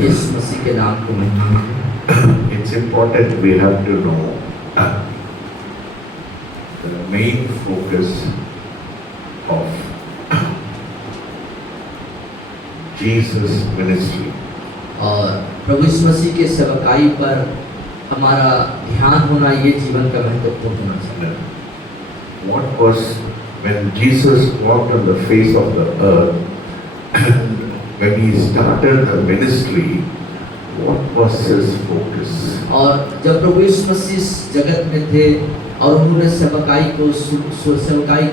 यीशु मसीह के नाम को महिमा हो। It's important we have to know the main focus of Jesus' ministry. और प्रभु यीशु मसीह के सेवकाई पर हमारा ध्यान होना ये जीवन का महत्वपूर्ण होना चाहिए। What was when Jesus walked on the face of the earth, and when he started the ministry, what was his focus? और जब प्रभु यीशु मसीह इस जगत में थे और उन्होंने सेवकाई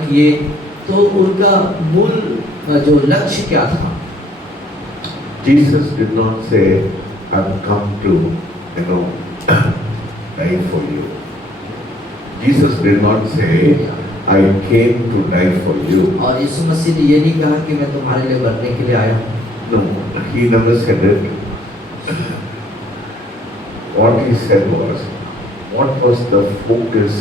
किए तो उनका मूल जो लक्ष्य क्या था? Jesus did not say, "I've come to, die for you." Jesus did not say, "I came to die for you." और यीशु मसीह ने ये नहीं कहा कि मैं तुम्हारे लिए मरने के लिए आया हूँ। No, he never said it. What he said was, what was the focus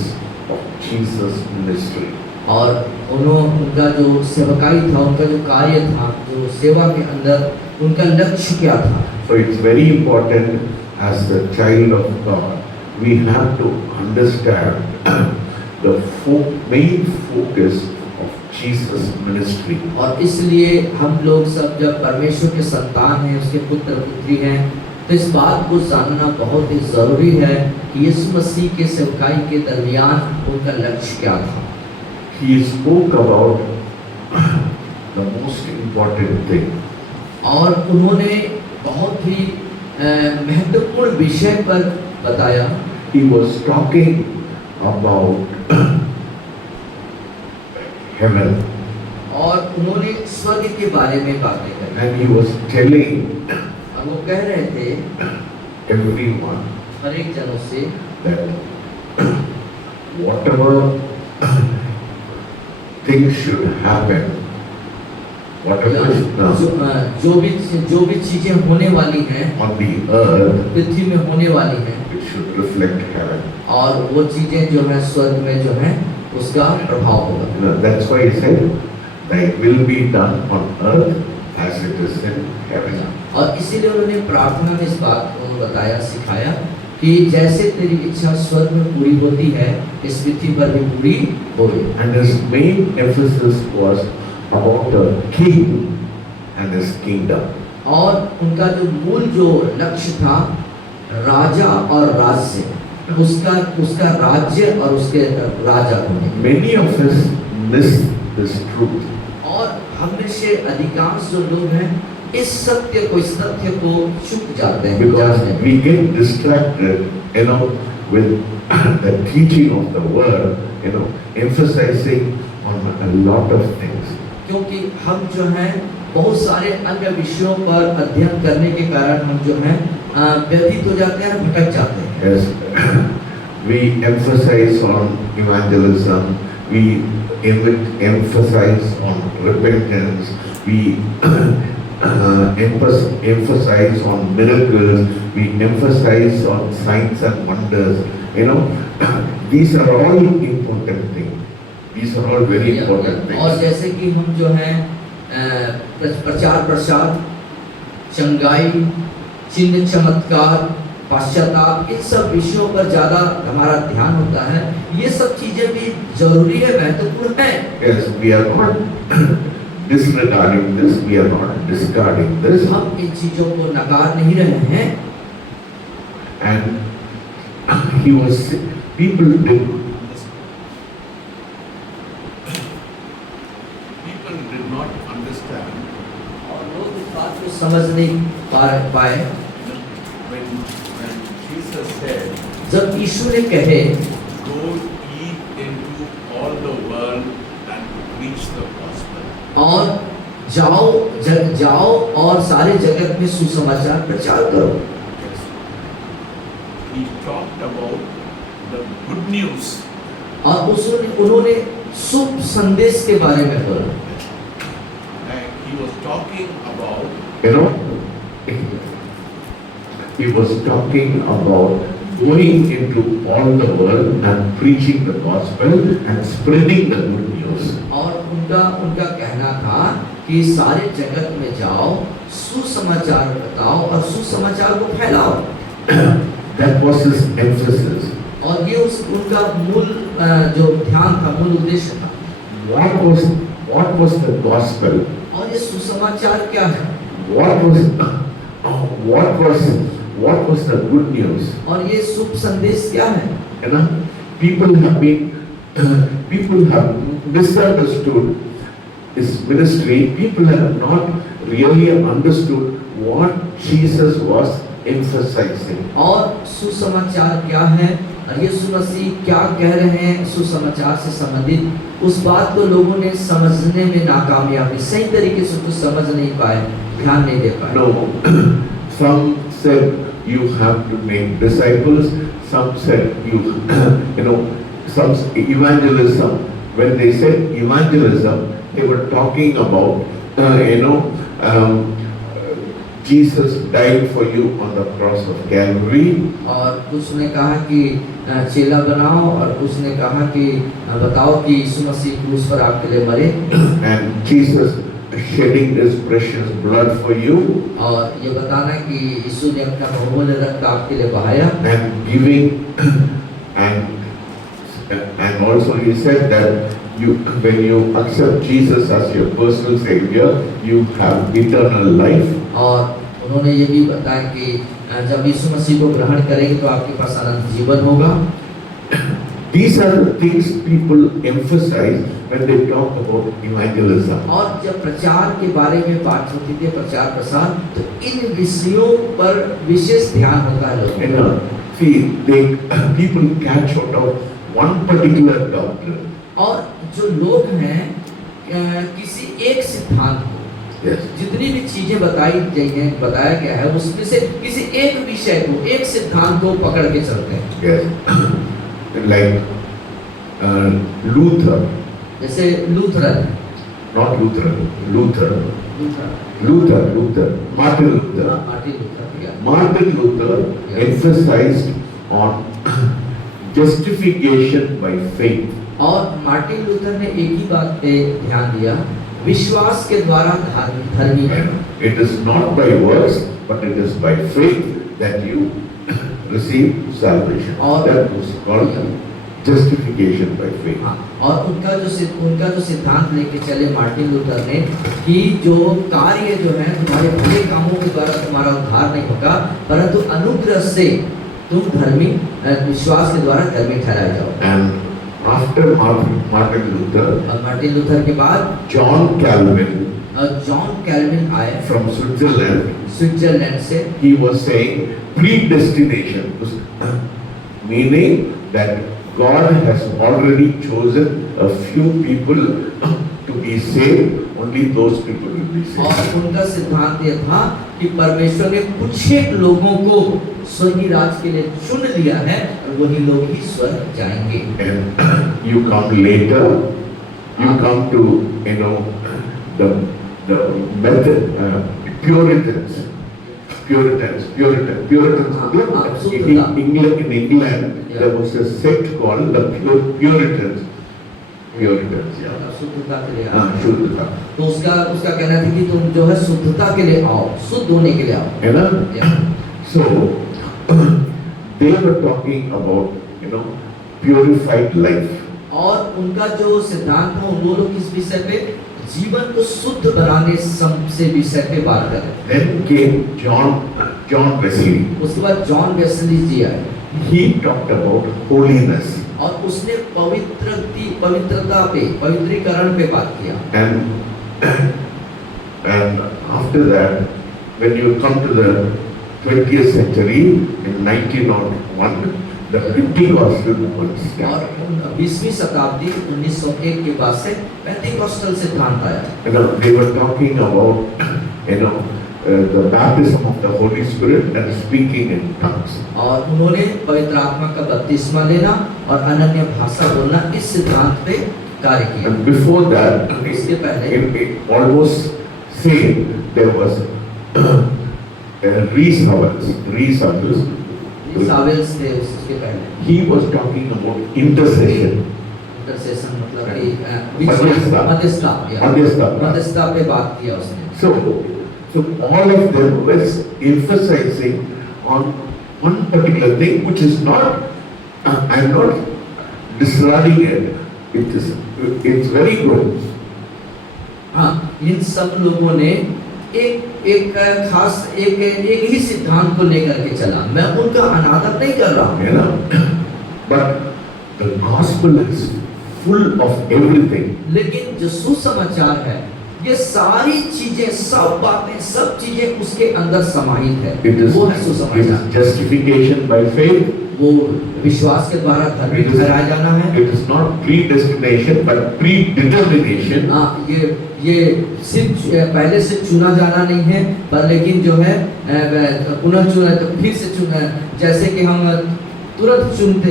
of Jesus' ministry? और उनका जो सेवकाई था, उनका जो कार्य था, जो सेवा के अंदर उनका लक्ष्य क्या था? So it's very important as the child of God, we have to understand the main focus of Jesus' ministry. और इसलिए हम लोग सब जब परमेश्वर के संतान हैं, उसके पुत्र पुत्री हैं, तो इस बात को जानना बहुत ही जरूरी है कि यीशु मसीह के सेवकाई के दरमियान उनका लक्ष्य क्या था। He spoke about the most important thing. और उन्होंने बहुत ही महत्वपूर्ण विषय पर बताया। He was talking about heaven. और उन्होंने स्वर्ग के बारे में बातें करी। And he was telling और वो कह रहे थे everyone हर एक जनों से that whatever things should happen, जो भी चीजें होने वाली हैं on the earth, पृथ्वी में होने वाली हैं, it should reflect heaven. और वो चीजें जो है स्वर्ग में जो है उसका प्रभाव होगा। That's why he said, "Thy will be done on earth as it is in heaven." और इसीलिए उन्होंने प्रार्थना में इस बात को बताया, सिखाया कि जैसे तेरी इच्छा स्वर्ग में पूरी होती है, इस पृथ्वी पर भी पूरी होगी। And his main emphasis was about the king and his kingdom. और उनका जो लक्ष्य था राजा और राज्य, उसका राज्य और उसके राजा होने। Many of us miss this truth. और हमने से अधिकांश जो लोग हैं इस सत्य को चूक जाते हैं। Because we get distracted, with the teaching of the word, emphasizing on a lot of things. क्योंकि हम जो हैं बहुत सारे अन्य विषयों पर अध्ययन करने के कारण हम जो हैं व्यतीत हो जाते हैं, भटक जाते हैं। Yes, we emphasize on evangelism, we emphasize on repentance, we emphasize on miracles, we emphasize on signs and wonders. These are all important things. These are all very important things. और जैसे कि हम जो हैं प्रचार प्रसार, चंगाई, चिन्ह चमत्कार, पश्चाताप, इन सब विषयों पर ज्यादा हमारा ध्यान होता है। ये सब चीजें भी जरूरी है, महत्वपूर्ण है। Yes, we are not disregarding this, we are not discarding this. हम इन चीजों को नकार नहीं रहे हैं। And he was, people did not understand, और लोग इस बात को समझ नहीं पाए when Jesus said, जब यीशु ने कहे "Go ye into all the world and preach the gospel." और जाओ और सारे जगत में सुसमाचार प्रचार करो। He talked about the good news. और उन्होंने शुभ संदेश के बारे में बोला। And he was talking about, he was talking about going into all the world and preaching the gospel and spreading the good news. और उनका कहना था कि सारे जगत में जाओ, सुसमाचार बताओ और सुसमाचार को फैलाओ। That was his emphasis. और ये उनका मूल जो ध्यान था, मूल उद्देश्य था। What was the gospel? और ये सुसमाचार क्या है? What was the good news? और ये शुभ संदेश क्या है? You know, people have misunderstood his ministry. People have not really understood what Jesus was emphasizing. और सुसमाचार क्या है और यीशु मसीह क्या कह रहे हैं सुसमाचार से संबंधित, उस बात को लोगों ने समझने में नाकामयाबी, सही तरीके से कुछ समझ नहीं पाए, ध्यान नहीं दे पाए। No, some said you have to make disciples. Some said some evangelism. When they said evangelism, they were talking about Jesus died for you on the cross of Calvary. और कुछ ने कहा कि चेला बनाओ और कुछ ने कहा कि बताओ कि यीशु मसीह क्रूस पर आपके लिए मरे। And Jesus shedding his precious blood for you. और ये बताना कि यीशु ने अपना बहुमूल्य रक्त आपके लिए बहाया। And giving and also he said that when you accept Jesus as your personal savior, you have eternal life. और उन्होंने ये भी बताया कि जब यीशु मसीह को ग्रहण करेंगे तो आपके पास अनंत जीवन होगा। These are the things people emphasize when they talk about evangelism. और जब प्रचार के बारे में बात होती थी, प्रचार प्रसार, तो इन विषयों पर विशेष ध्यान होता है लोगों का। See, people catch out of one particular doctrine. और जो लोग हैं किसी एक सिद्धांत को, Yes. जितनी भी चीजें बताया गया है उसमें से किसी एक विषय को, एक सिद्धांत को पकड़ के चलते हैं। Yes. Like Luther. जैसे Lutheran, Not Lutheran. Luther. Martin Luther. Martin Luther emphasized on justification by faith. और मार्टिन लूथर ने एक ही बात पे ध्यान दिया, विश्वास के द्वारा धर्मी है। It is not by works, but it is by faith that you receive salvation. और that was called justification by faith. और उनका जो सिद्धांत लेके चले मार्टिन लूथर ने कि जो कार्य जो है तुम्हारे भले कामों के द्वारा तुम्हारा उद्धार नहीं होगा, परंतु अनुग्रह से तुम धर्मी, विश्वास के द्वारा धर्मी ठहराए जाओ। And after Martin Luther, और मार्टिन लूथर के बाद John Calvin आए from Switzerland. स्विट्जरलैंड से। He was saying predestination, meaning that God has already chosen a few people to be saved. Only those people will be saved. और उनका सिद्धांत यह था कि परमेश्वर ने कुछ एक लोगों को स्वर्गीय राज्य के लिए चुन लिया है और वही लोग ही स्वर्ग जाएंगे। And you come later, you come to the method Puritans. In England, there was a sect called the Puritans. शुद्धता के लिए शुद्धता। तो उसका कहना था कि तुम जो है शुद्धता के लिए आओ, शुद्ध होने के लिए आओ, है ना? So they were talking about purified life. और उनका जो सिद्धांत था वो लोग किस विषय पे, जीवन को शुद्ध बनाने से विषय पे बात कर रहे थे। Then came John Wesley. उसके बाद जॉन वेस्ली जी आए। He talked about holiness. और उसने पवित्रता पे, पवित्रीकरण पे बात किया। And after that, when you come to the 20th century, in 1901, the Pentecostal movement और started. 20वीं शताब्दी 1901 के बाद से पेंटिकॉस्टल सिद्धांत आया। They were talking about, the baptism of the Holy Spirit and speaking in tongues. और उन्होंने पवित्र आत्मा का बपतिस्मा लेना और अनन्य भाषा बोलना इस सिद्धांत पे कार्य किया। And before that, इसके पहले almost same, there was Rhys सावेल्स थे उसके पहले। He was talking about intercession. Intercession मतलब कि मध्यस्थता मध्यस्थता पे बात किया उसने। So So all of them was emphasizing on one particular thing, which is not, I'm not disregarding it. It's very good. हाँ, इन सब लोगों ने एक खास एक ही सिद्धांत को लेकर के चला। मैं उनका अनादर नहीं कर रहा हूँ, You know, but the gospel is full of everything. लेकिन जो सुसमाचार है, ये सारी चीजें, सब बातें, सब चीजें उसके अंदर समाहित है। It is, वो है it सुसमाचार। is justification by faith. वो विश्वास के द्वारा धर्मी ठहराया जाना है। It is not predestination but predetermination. हाँ, ये सिर्फ पहले से चुना जाना नहीं है, पर लेकिन जो है पुनः चुना, तो फिर से चुना, जैसे कि हम तुरंत चुनते,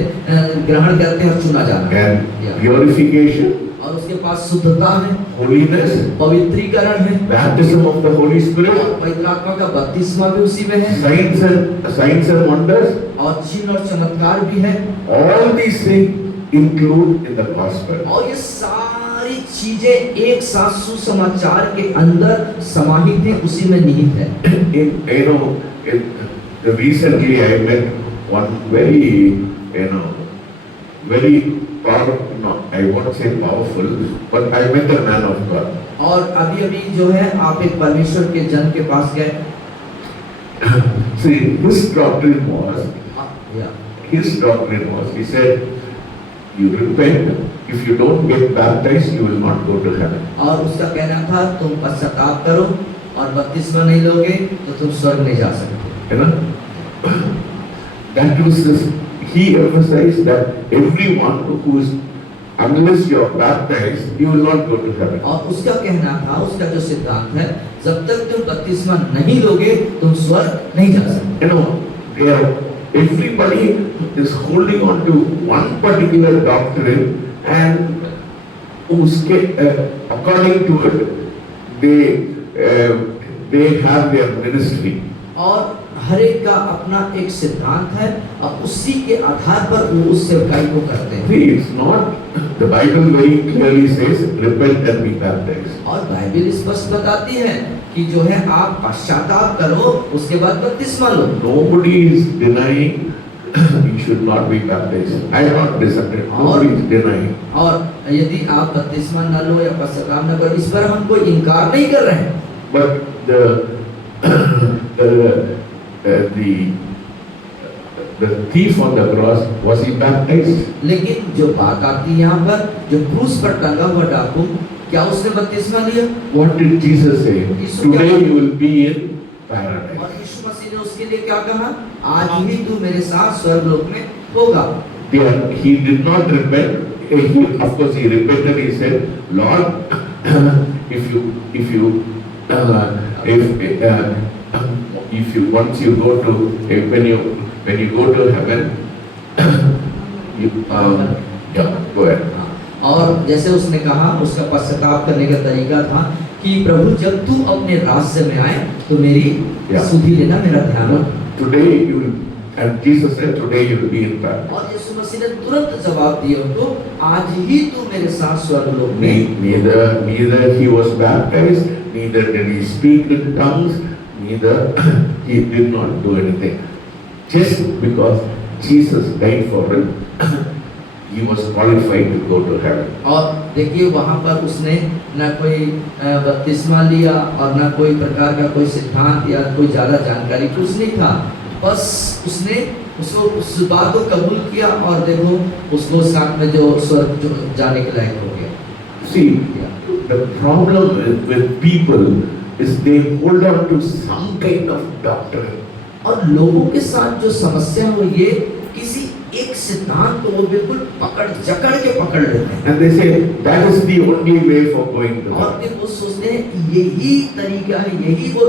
ग्रहण करते हैं और चुना जाना। And purification, और उसके पास शुद्धता है, holiness, पवित्रीकरण है, baptism of the Holy Spirit, और पवित्र आत्मा का बपतिस्मा भी उसी में है, signs and wonders. और चिन्ह और चमत्कार भी है। All these things include in the gospel. और ये सारी चीजें एक साथ सुसमाचार के अंदर समाहित हैं, उसी में निहित है। Recently I met one very, very powerful, no, I won't say powerful, but I met a man of God. और अभी जो है आप एक परमेश्वर के जन के पास गए। See, his doctrine was, he said, you repent, if you don't get baptized, you will not go to heaven. और उसका कहना था, तुम पश्चाताप करो और बपतिस्मा नहीं लोगे तो तुम स्वर्ग नहीं जा सकते। You know, that was this. He emphasized that everyone who is, unless you are baptized, you will not go to heaven. और उसका कहना था, उसका जो सिद्धांत है, जब तक तुम बपतिस्मा नहीं लोगे तुम स्वर्ग नहीं जा सकते। You know, everybody is holding on to one particular doctrine, and uske, according to it, they have their ministry. और हर एक का अपना एक सिद्धांत है, और उसी के आधार पर वो उस सेवकाई को करते हैं। See, it's not, the Bible very clearly says, repent and be baptized. और बाइबल स्पष्ट बताती है कि जो है आप पश्चाताप करो, उसके बाद बपतिस्मा लो। Nobody is denying you should not be baptized. I am not disagreeing. Nobody is denying. और यदि आप बपतिस्मा न लो या पश्चाताप न करो, इस पर हम कोई इनकार नहीं कर रहे हैं। But the thief on the cross, was he baptized? लेकिन जो बात आती है यहाँ पर, जो क्रूस पर टंगा हुआ डाकू, क्या उसने बपतिस्मा लिया? What did Jesus say? Today you will be in paradise. और यीशु मसीह ने उसके लिए क्या कहा? आज ही तू मेरे साथ स्वर्गलोक में होगा। He did not repent. Of course he repented. He said, Lord, if you once you go to when you go to heaven, go ahead. और जैसे उसने कहा, उसका पश्चाताप करने का तरीका था कि प्रभु जब तू अपने राज्य में आए तो मेरी सुधि लेना, मेरा ध्यान रखना। Today you will, and Jesus said, today you will be in paradise. और यीशु मसीह ने तुरंत जवाब दिया उनको, आज ही तू मेरे साथ स्वर्गलोक में। Neither he was baptized, neither did he speak in tongues, neither he did not do anything. Just because Jesus died for him, he was qualified to go to heaven. और देखिए वहाँ पर उसने न कोई बपतिस्मा लिया और न कोई प्रकार का कोई सिद्धांत या कोई ज़्यादा जानकारी कुछ नहीं था, बस उसने उसको उस बात को कबूल किया और देखो उसको साथ में जो स्वर्ग जाने के लायक हो गया। See, the problem with people is they hold on to some kind of doctrine. और लोगों के साथ जो समस्या हो, ये किसी एक सिद्धांत को वो बिल्कुल जकड़ के पकड़ लेते हैं। And they say that is the only way for going to और heaven. वो सोचते हैं कि यही तरीका है, यही वो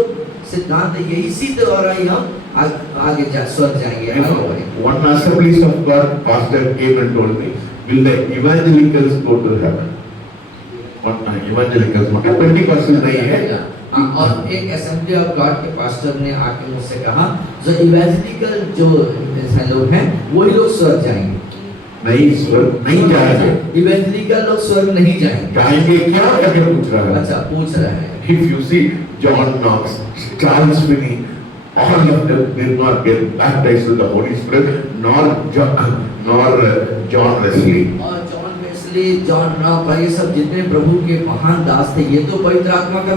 सिद्धांत है, यही सिद्ध हो रहा है, हम आगे स्वर्ग जाएंगे। You know, one Assemblies of God pastor came and told me, will the evangelicals go to heaven? One evangelicals, मतलब Pentecostal नहीं है। और एक असेंबली ऑफ गॉड के पास्टर ने आके मुझसे कहा, जो इवेंजेलिकल जो लोग हैं वही लोग स्वर्ग जाएंगे। नहीं, स्वर्ग नहीं जाएंगे। इवेंजेलिकल लोग स्वर्ग नहीं जाएंगे। जाएंगे क्या? करके पूछ रहा है। अच्छा, पूछ रहे हैं। If you see John Knox, Charles Finney, all of them did not get baptized with the Holy Spirit, nor John Wesley. और जॉन वेस्ली, जॉन नॉक और ये सब जितने प्रभु के महान दास थे, ये तो पवित्र आत्मा का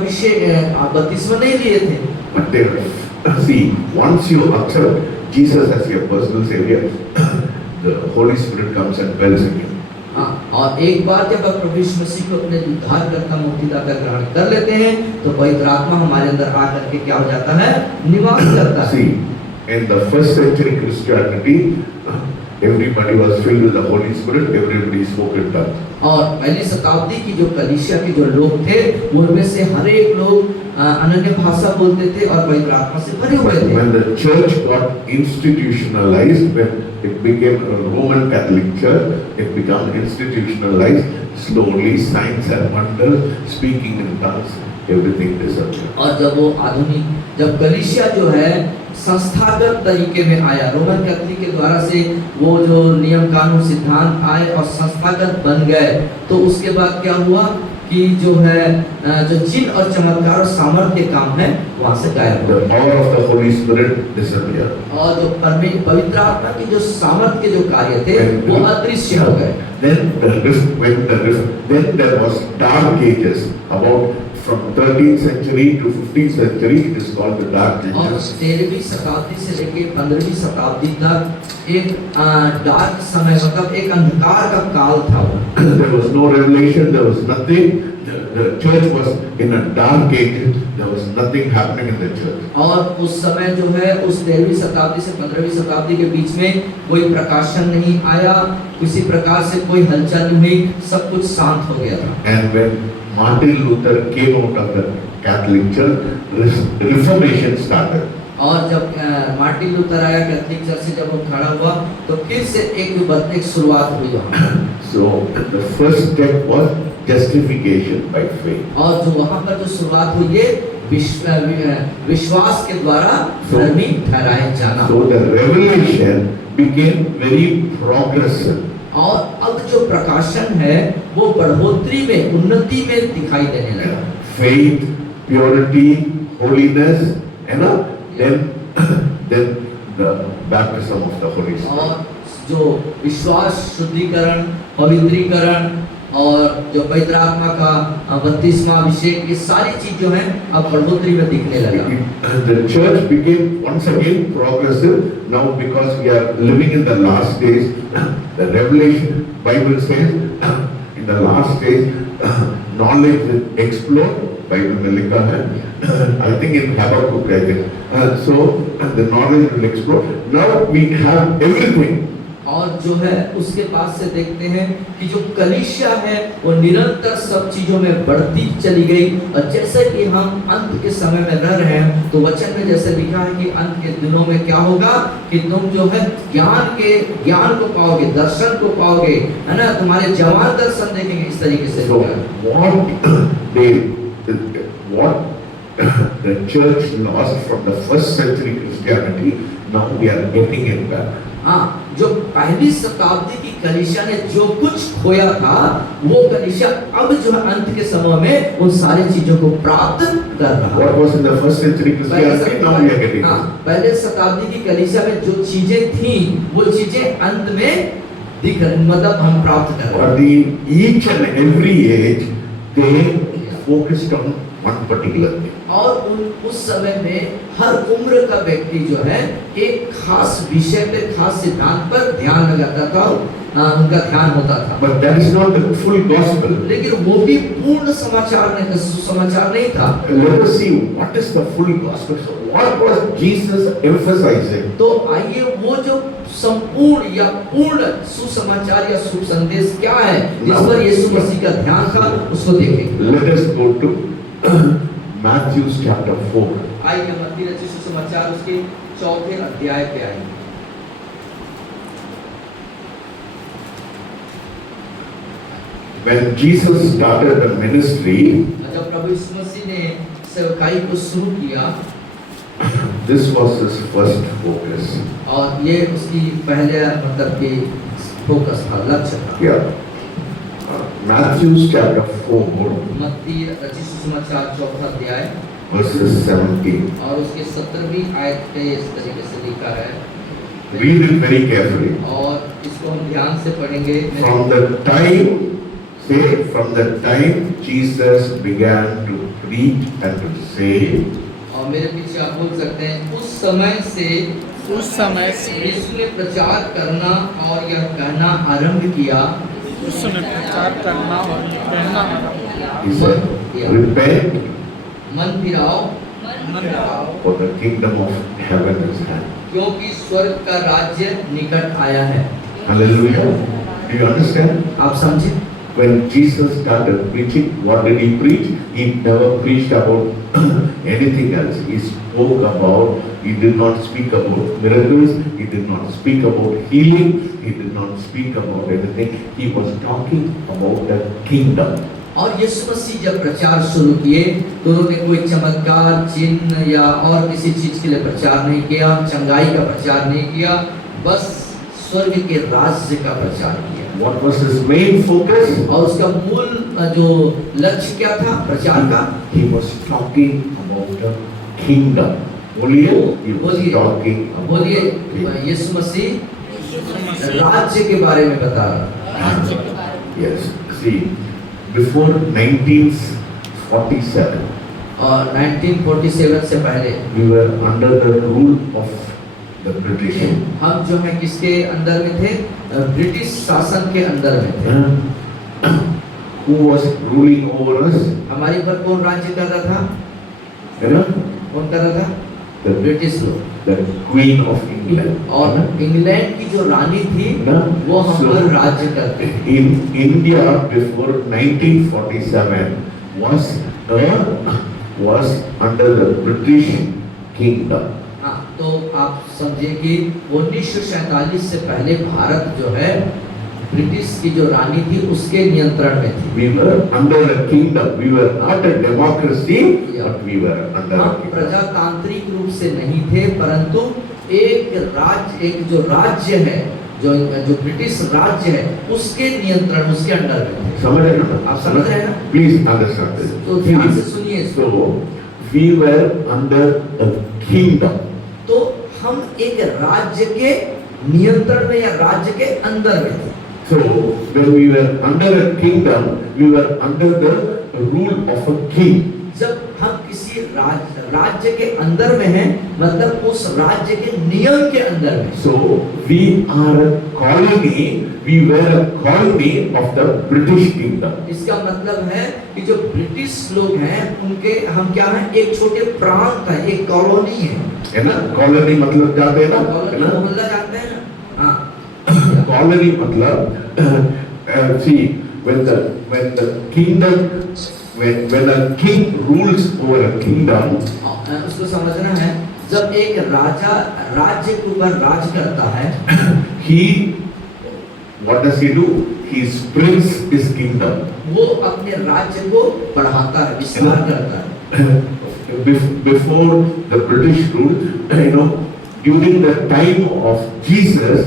बपतिस्मा नहीं लिए थे। But they see, once you accept Jesus as your personal savior, the Holy Spirit comes and dwells in you. हाँ, और एक बार जब आप प्रभु यीशु मसीह को अपने उद्धारकर्ता मुक्तिदाता ग्रहण कर लेते हैं, तो पवित्र आत्मा हमारे अंदर आकर के क्या हो जाता है, निवास करता है। See, in the first century Christianity, everybody was filled with the Holy Spirit, everybody spoke in tongues. और पहली शताब्दी की जो कलीसिया के जो लोग थे, उनमें से हर एक लोग अनन्य भाषा बोलते थे और पवित्र आत्मा से भरे हुए थे। When the church got institutionalized, when it became a Roman Catholic church, it became institutionalized. Slowly, signs and wonders, speaking in tongues, everything disappeared. और जब वो आधुनिक, जब कलीसिया जो है संस्थागत तरीके में आया, रोमन कैथोलिक के द्वारा से वो जो नियम कानून सिद्धांत आए और संस्थागत बन गए, तो उसके बाद क्या हुआ कि जो है जो चिन्ह और चमत्कार और सामर्थ्य काम है वहां से गायब हो The गए। power of the Holy Spirit disappeared. और जो पवित्र आत्मा की जो सामर्थ्य के जो कार्य थे वो अदृश्य हो गए। Then there was dark ages about from 13th century to 15th century. It is called the dark और ages. 13वीं शताब्दी से लेकर 15वीं शताब्दी तक एक डार्क समय, मतलब एक अंधकार का काल था। There was no revelation. There was nothing. The church was in a dark age. There was nothing happening in the church. और उस समय जो है उस 13वीं शताब्दी से 15वीं शताब्दी के बीच में कोई प्रकाशन नहीं आया, किसी प्रकार से कोई हलचल नहीं हुई, सब कुछ शांत हो गया था। And when Martin Luther came out of the Catholic Church, Reformation started. और जब मार्टिन लूथर आया कैथोलिक चर्च से, जब वो खड़ा हुआ तो फिर से एक शुरुआत हुई वहाँ। So the first step was justification by faith. और जो वहाँ पर जो शुरुआत हुई है विश्वास के द्वारा धर्मी ठहराए जाना। So the revelation became very progressive. और अब जो प्रकाशन है वो बढ़ोतरी में, उन्नति में दिखाई देने लगा। Faith, purity, holiness, you know, then the baptism of the Holy Spirit. और जो विश्वास, शुद्धिकरण, पवित्रीकरण और जो पवित्र आत्मा का बपतिस्मा, अभिषेक, ये सारी चीज जो है अब बढ़ोतरी में दिखने लगा। The church became once again progressive now because we are living in the last days. The Revelation Bible says in the last days knowledge will explode. Bible में लिखा है, I think in Habakkuk I think. So the knowledge will explode. Now we have everything. और जो है उसके बाद से देखते हैं कि जो कलीसिया है वो निरंतर सब चीजों में बढ़ती चली गई। और जैसे कि हम अंत के समय में रह रहे हैं, तो वचन में जैसे लिखा है कि अंत के दिनों में क्या होगा कि तुम जो है ज्ञान को पाओगे, दर्शन को पाओगे, है ना, तुम्हारे जवान दर्शन देखेंगे। इस तरीके से So what the church lost from the first century Christianity, now we are getting it back. हाँ, जो पहली शताब्दी की कलीसिया ने जो कुछ खोया था, वो कलीसिया अब जो है अंत के समय में उन सारी चीजों को प्राप्त कर रहा है। What was in the first century Christianity, now we are getting it. पहले शताब्दी की कलीसिया में जो चीजें थी, वो चीजें अंत में दिख रही, मतलब हम प्राप्त कर रहे हैं। But in each and every age, they focused on one particular thing. और उस समय में हर उम्र का व्यक्ति जो है एक खास विषय पे, खास सिद्धांत पर ध्यान लगाता था, उनका ध्यान होता था। But that is not the full gospel. लेकिन वो भी पूर्ण समाचार नहीं था। Let us see what is the full gospel. So what was Jesus emphasizing? तो आइए वो जो संपूर्ण या पूर्ण सुसमाचार या शुभ संदेश क्या है, जिस पर यीशु मसीह का ध्यान था, उसको देखेंगे। Let us go to Matthew chapter 4. आइए मत्ती रचित सुसमाचार उसके 4थे अध्याय पे आइए। When Jesus started the ministry, जब प्रभु यीशु मसीह ने सेवकाई को शुरू किया, this was his first focus. और ये उसकी पहले मतलब कि फोकस था, लक्ष्य था। Yeah. Matthew chapter 4. मत्ती रचित सुसमाचार 4था अध्याय verses 17. और उसके 17वीं आयत पे इस तरीके से लिखा है, Read it very carefully. और इसको हम ध्यान से पढ़ेंगे। From the time Jesus began to preach and to say, और मेरे पीछे आप बोल सकते हैं, उस समय से यीशु ने प्रचार करना और यह कहना आरंभ किया, उसने प्रचार करना और कहना आरंभ he said, repent, मन फिराओ, for the kingdom of heaven is hand. क्योंकि स्वर्ग का राज्य निकट आया है। Hallelujah. Do you understand? आप समझे? When Jesus started preaching, what did he preach? He never preached about anything else. He spoke about, he did not speak about miracles, he did not speak about healing, he did not speak about anything. He was talking about the kingdom. और यीशु मसीह जब प्रचार शुरू किए तो उन्होंने कोई चमत्कार, चिन्ह या और किसी चीज के लिए प्रचार नहीं किया, चंगाई का प्रचार नहीं किया, बस स्वर्ग के राज्य का प्रचार किया। What was his main focus? और उसका मूल जो लक्ष्य क्या था प्रचार का? He was talking about the kingdom. बोलिए, he was talking about the बोलिए, kingdom. यीशु मसीह राज्य के बारे में बता रहा। Yes. See, before 1947, और 1947 से पहले we were under the rule of the British. हम जो है किसके अंदर में थे? ब्रिटिश शासन के अंदर में थे। Who was ruling over us? हमारे पर कौन राज्य कर रहा था? You know, कौन कर रहा था? the ब्रिटिश लोग। the Queen of England. और इंग्लैंड की जो रानी थी ना? वो हम पर So, राज्य करते थे। in India before 1947 was under the British kingdom. हाँ, तो आप समझिए कि 1947 से पहले भारत जो है ब्रिटिश की जो रानी थी उसके नियंत्रण में थी। We were under a kingdom. We were not a democracy, but we were under a हम kingdom. प्रजातांत्रिक रूप से नहीं थे, परंतु एक जो राज्य है, जो ब्रिटिश राज्य है, उसके नियंत्रण, उसके अंडर में थे। समझ रहे हैं ना? आप समझ रहे हैं ना? Please understand this. तो ध्यान से सुनिए इसको। So we were under a kingdom. तो हम एक राज्य के नियंत्रण में या राज्य के अंदर में थे। So when we were under a kingdom, we were under the rule of a king. जब हम किसी राज्य के अंदर में हैं, मतलब उस राज्य के नियम के अंदर में। So we are a colony. We were a colony of the British kingdom. इसका मतलब है कि जो ब्रिटिश लोग हैं उनके हम क्या हैं? एक छोटे प्रांत है, एक कॉलोनी है ना? कॉलोनी मतलब जानते हैं ना? कॉलोनी मोहल्ला जानते हैं ना? हाँ, कॉलोनी मतलब see when the kingdom when a king rules over a kingdom, उसको समझना है, जब एक राजा राज्य के ऊपर राज करता है, what does he do? He spreads his kingdom. वो अपने राज्य को बढ़ाता है, विस्तार करता है। Before the British rule, during the time of Jesus,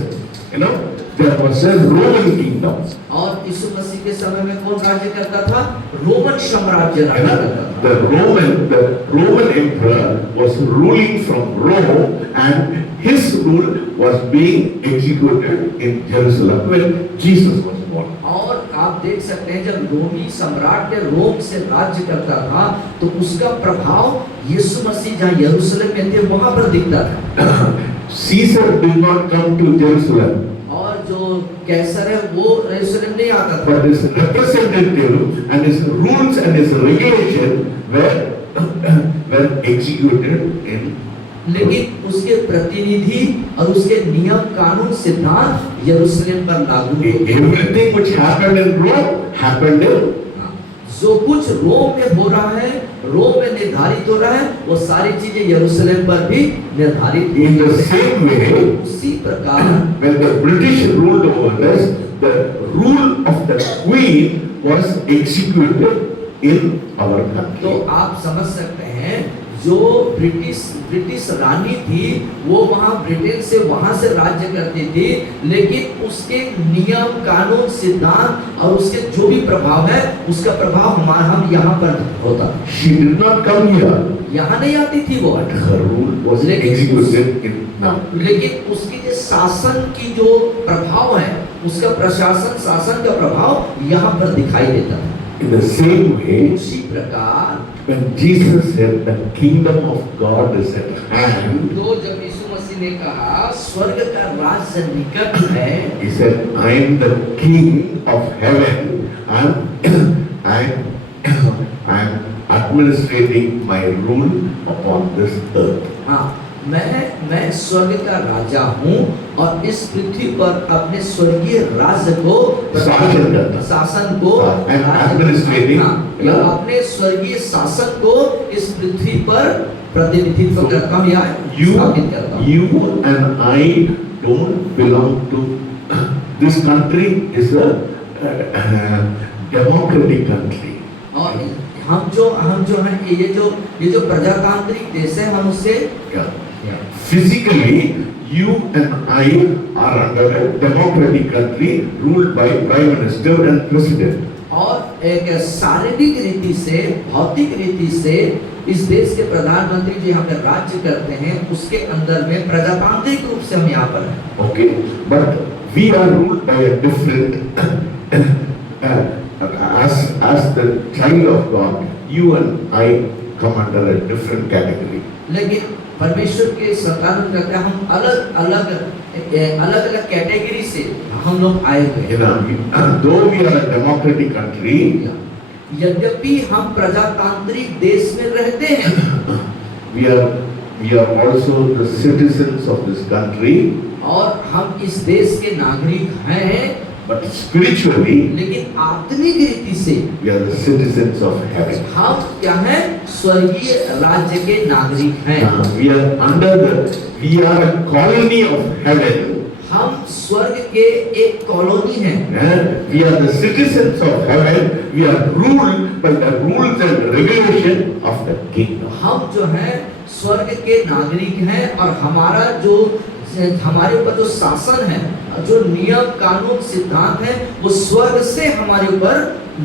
there was a Roman kingdom. और यीशु मसीह के समय में कौन राज्य करता था? रोमन साम्राज्य राज्य करता था। The Roman emperor was ruling from Rome, and his rule was being executed in Jerusalem when Jesus was born. और आप देख सकते हैं जब रोमी सम्राट रोम से राज्य करता था तो उसका प्रभाव यीशु मसीह जहाँ यरूशलेम में थे वहां पर दिखता था। Caesar did not come to Jerusalem. और जो कैसर है वो यरूशलेम नहीं आता था। But his representative and his rules and his regulation were executed in. लेकिन उसके प्रतिनिधि और उसके नियम कानून सिद्धांत यरूशलेम पर लागू हुए। Everything which happened in Rome happened in. जो कुछ रोम में हो रहा है, रोम में निर्धारित हो रहा है, वो सारी चीजें यरूशलेम पर भी निर्धारित। In the same way, उसी प्रकार when the British ruled over us, the rule of the Queen was executed in our country. तो आप समझ सकते हैं जो ब्रिटिश रानी थी वो वहाँ ब्रिटेन से वहाँ से राज्य करती थी, लेकिन उसके नियम कानून सिद्धांत और उसके जो भी प्रभाव है उसका प्रभाव हम यहाँ पर होता। She did not come here, यहाँ नहीं आती थी वो, but her rule was executed in now. लेकिन उसकी जो शासन की जो प्रभाव है उसका प्रशासन शासन का प्रभाव यहाँ पर दिखाई देता था। In the same way, उसी प्रकार when Jesus said the kingdom of God is at hand, तो जब यीशु मसीह ने कहा स्वर्ग का राज्य निकट है, he said, I am the king of heaven. I am administrating my rule upon this earth. हाँ, मैं स्वर्ग का राजा हूँ और इस पृथ्वी पर अपने स्वर्गीय राज्य को शासन को या अपने स्वर्गीय शासन को इस पृथ्वी पर प्रतिनिधित्व करता हूँ या स्थापित करता हूँ। You and I don't belong to this country is a democratic country. और हम जो हैं ये जो प्रजातांत्रिक देश है हम उससे physically you and I are under a democratic country ruled by prime minister and president. और एक शारीरिक रीति से भौतिक रीति से इस देश के प्रधानमंत्री जो यहाँ पर राज्य करते हैं उसके अंदर में प्रजातांत्रिक रूप से हम यहाँ पर हैं। Okay, but we are ruled by a different as the child of God, you and I come under a different category. लेकिन परमेश्वर के संतान करते हम अलग कैटेगरी से हम लोग आए हुए हैं। Though we are a democratic country, यद्यपि हम प्रजातांत्रिक देश में रहते हैं, we are also the citizens of this country. और हम इस देश के नागरिक हैं, but spiritually, लेकिन आत्मिक रीति से we are the citizens of heaven. हम क्या हैं? स्वर्गीय राज्य के नागरिक हैं। We are a colony of heaven. हम स्वर्ग के एक कॉलोनी हैं। We are the citizens of heaven. We are ruled by the rules and regulation of the kingdom. हम जो हैं स्वर्ग के नागरिक हैं और हमारे ऊपर जो शासन है, जो नियम कानून सिद्धांत है वो स्वर्ग से हमारे ऊपर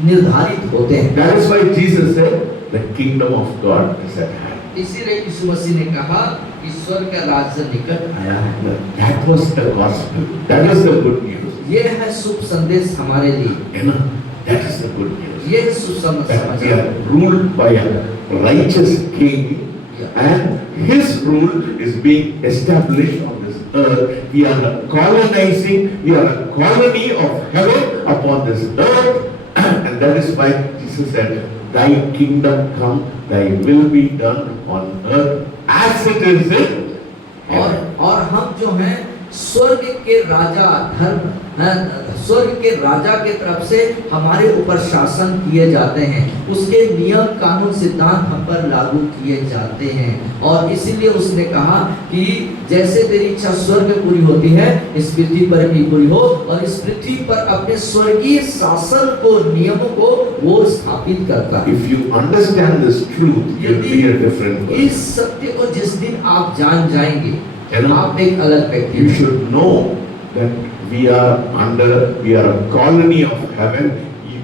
निर्धारित होते हैं। That is why Jesus said, the kingdom of God is at hand. इसीलिए यीशु मसीह ने कहा कि स्वर्ग का राज्य निकट आया है। That was the gospel. That was the good news. ये है शुभ संदेश हमारे लिए। You know, that is the good news. ये शुभ समाचार। We are ruled by a righteous king, and his rule is being established on this earth. We are colonizing. We are a colony of heaven upon this earth, and that is why Jesus said, "Thy kingdom come, Thy will be done on earth as it is in heaven." और हम जो हैं स्वर्ग के राजा स्वर्ग के राजा के तरफ से हमारे ऊपर शासन किए जाते हैं, उसके नियम कानून सिद्धांत हम पर लागू किए जाते हैं। और इसीलिए उसने कहा कि जैसे तेरी इच्छा स्वर्ग में पूरी होती है इस पृथ्वी पर भी पूरी हो, और इस पृथ्वी पर अपने स्वर्गीय शासन को नियमों को वो स्थापित करता है। If you understand this truth, you'll be a different person. इस सत्य को जिस दिन आप जान जाएंगे आप एक अलग व्यक्ति। You should know that we are a colony of heaven.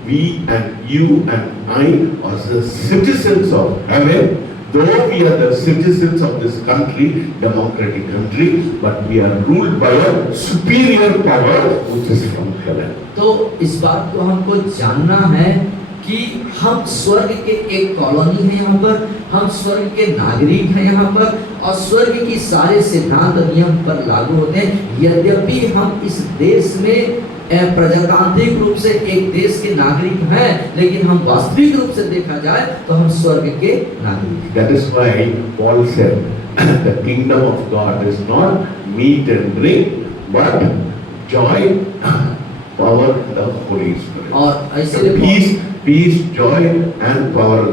We and you and I are the citizens of heaven. Though we are the citizens of this country, democratic country, but we are ruled by a superior power which is from heaven. तो इस बात को हमको जानना है कि हम स्वर्ग के एक कॉलोनी है यहाँ पर, हम स्वर्ग के नागरिक हैं यहाँ पर, और स्वर्ग की सारे सिद्धांत नियम पर लागू होते हैं। यद्यपि हम इस देश में प्रजातांत्रिक रूप से एक देश के नागरिक हैं, लेकिन हम वास्तविक रूप से देखा जाए तो हम स्वर्ग के नागरिक। That is why Paul said, the kingdom of God is not meat and drink, but joy, power, and the Holy Spirit. और इसीलिए peace, joy, and power,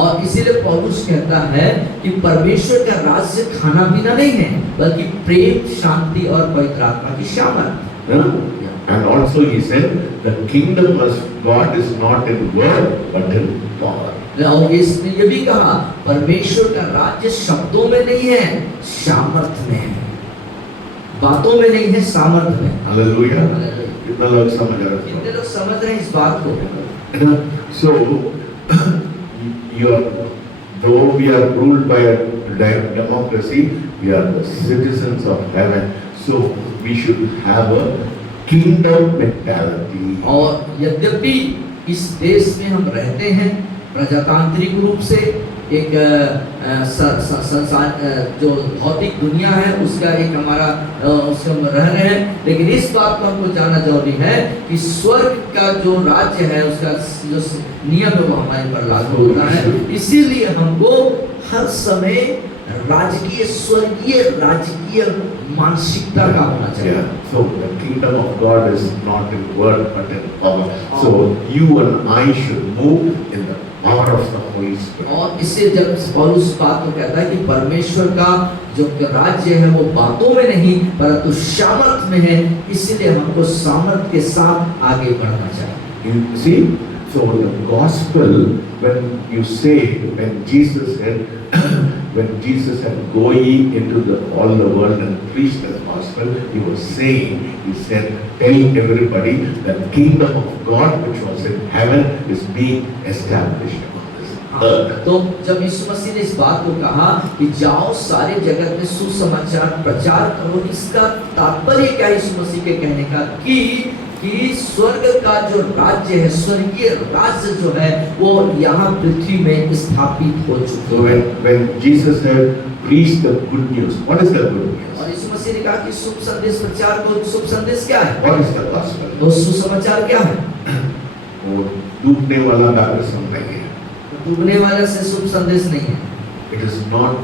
और इसीलिए पौलुस कहता है कि परमेश्वर का राज्य खाना पीना नहीं है, बल्कि प्रेम, शांति और पवित्र आत्मा की सामर्थ। And also he said, the kingdom of God is not in word but in power. और इसने ये भी कहा परमेश्वर का राज्य शब्दों में नहीं है, सामर्थ्य में है। बातों में नहीं है, सामर्थ्य में। Hallelujah. Hallelujah. कितना लोग समझ रहे हैं? कितने लोग समझ रहे हैं इस बात को? So, though we are ruled by a democracy, we are the citizens of heaven. So we should have a kingdom mentality. और यद्यपि इस देश में हम रहते हैं प्रजातांत्रिक रूप से, एक जो भौतिक दुनिया है उसका एक हमारा उससे हम रह रहे हैं, लेकिन इस बात को हमको जानना जरूरी है कि स्वर्ग का जो राज्य है उसका जो नियम है वो हमारे पर लागू होता है। इसीलिए हमको हर समय राजकीय स्वर्गीय राजकीय मानसिकता का होना चाहिए। Yeah. So the kingdom of God is not in word but in power. So you and I should move in the power of the Holy Spirit. और इससे जब पौलुस बात को कहता है कि परमेश्वर का जो राज्य है वो बातों में नहीं परंतु सामर्थ में है, इसलिए हमको सामर्थ के साथ आगे बढ़ना चाहिए। You see, so the gospel, when you say, when Jesus said, go ye into all the world and preach the gospel, he was saying, he said, tell everybody that the kingdom of God which was in heaven is being established on this earth. तो जब यीशु मसीह ने इस बात को कहा कि जाओ सारे जगत में सुसमाचार प्रचार करो, इसका तात्पर्य क्या है यीशु मसीह के कहने का कि स्वर्ग का जो राज्य है, स्वर्गीय राज्य जो है वो यहाँ पृथ्वी में स्थापित हो चुका है। So when Jesus said, preach the good news, what is the good news? और यीशु मसीह ने कहा कि शुभ संदेश प्रचार को, शुभ संदेश क्या है? What is the gospel? वो सुसमाचार क्या है? वो डूबने वाला बैप्टिज्म नहीं है। डूबने वाले से शुभ संदेश नहीं है। It is not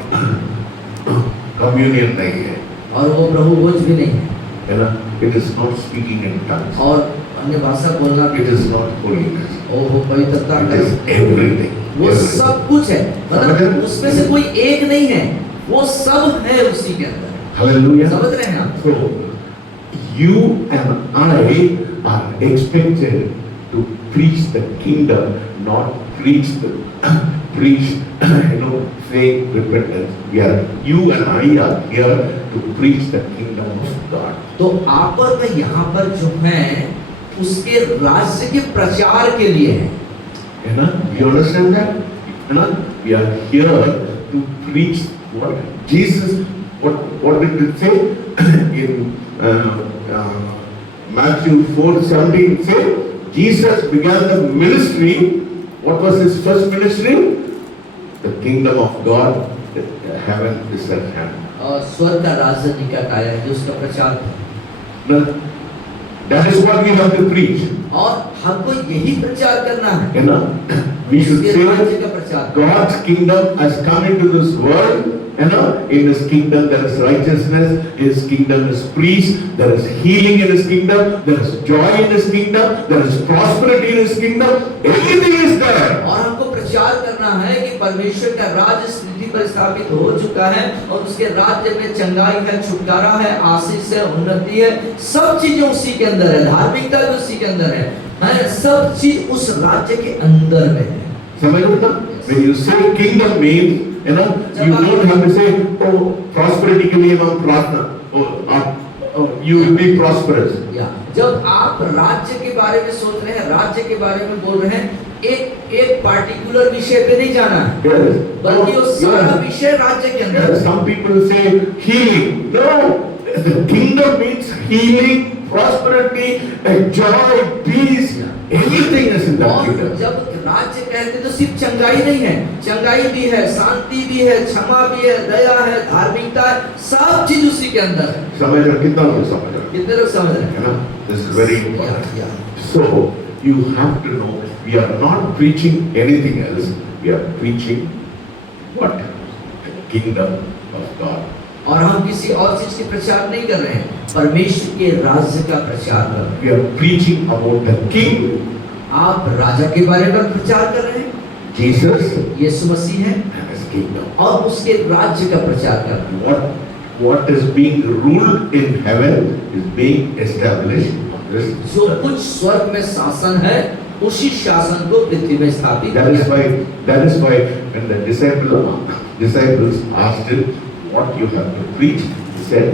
communion नहीं है। और वो प्रभु भोज भी नहीं है। है ना? It is not speaking in tongues. और अन्य भाषा बोलना भी It is not holiness. वो पवित्रता It is everything. वो सब कुछ है, मतलब उसमें से कोई एक नहीं है, वो सब है उसी के अंदर। Hallelujah. समझ रहे हैं आप? So you and I are expected to preach the kingdom, not preach fake repentance. You and I are here to preach the kingdom of God. तो आप और मैं यहाँ पर जो है उसके राज्य के प्रचार के लिए है। You know, you understand that? You know, we are here to preach what Jesus. What did it say in Matthew 4:17? Say Jesus began the ministry. What was his first ministry? The kingdom of God, heaven is at hand. और स्वर्ग का राज्य निकट आया है, जो उसका प्रचार था। That is what we have to preach. और हमको यही प्रचार करना है। You know, we should उसके राज्य का say प्रचार। God's kingdom has come into this world. You know, in His kingdom there is righteousness. His kingdom is peace. There is healing in His kingdom. There is joy in His kingdom. There is prosperity in His kingdom. Everything is there. और हमको प्रचार करना है कि परमेश्वर का राज्य इस पृथ्वी पर स्थापित हो चुका है और उसके राज्य में चंगाई है, छुटकारा है, आशीष है, उन्नति है, सब चीजें उसी के अंदर है, धार्मिकता भी उसी के अंदर है, सब चीज उस राज्य के अंदर में है। समझ लो ना? When you say kingdom means, you know, you don't have to say, oh, prosperity के लिए हम प्रार्थना, you will be prosperous. जब आप राज्य के बारे में सोच रहे हैं, राज्य के बारे में बोल रहे हैं, एक पार्टिकुलर विषय पे नहीं जाना है, Yes. बल्कि वो सारा विषय राज्य के अंदर है। Some people say healing. No, the kingdom means healing, prosperity, joy, peace. Everything is in the और kingdom. जब राज्य कहते तो सिर्फ चंगाई नहीं है, चंगाई भी है, शांति भी है, क्षमा भी है, दया है, धार्मिकता है, सब चीज उसी के अंदर है। समझ रहे? कितना लोग समझ रहे? कितने लोग समझ रहे है ना? This is very important. Yeah. So you have to know, we are not preaching anything else. We are preaching what? The kingdom of God. और हम किसी और चीज के प्रचार नहीं कर रहे हैं, परमेश्वर के राज्य का प्रचार कर रहे हैं। We are preaching about the King. आप राजा के बारे में प्रचार कर रहे हैं, Jesus यीशु मसीह है, and His kingdom. और उसके राज्य का प्रचार कर रहे हैं। What is being ruled in heaven is being established on this जो earth. कुछ स्वर्ग में शासन है उसी शासन को पृथ्वी में स्थापित That is किया। why when the disciples asked him, what you have to preach, he said,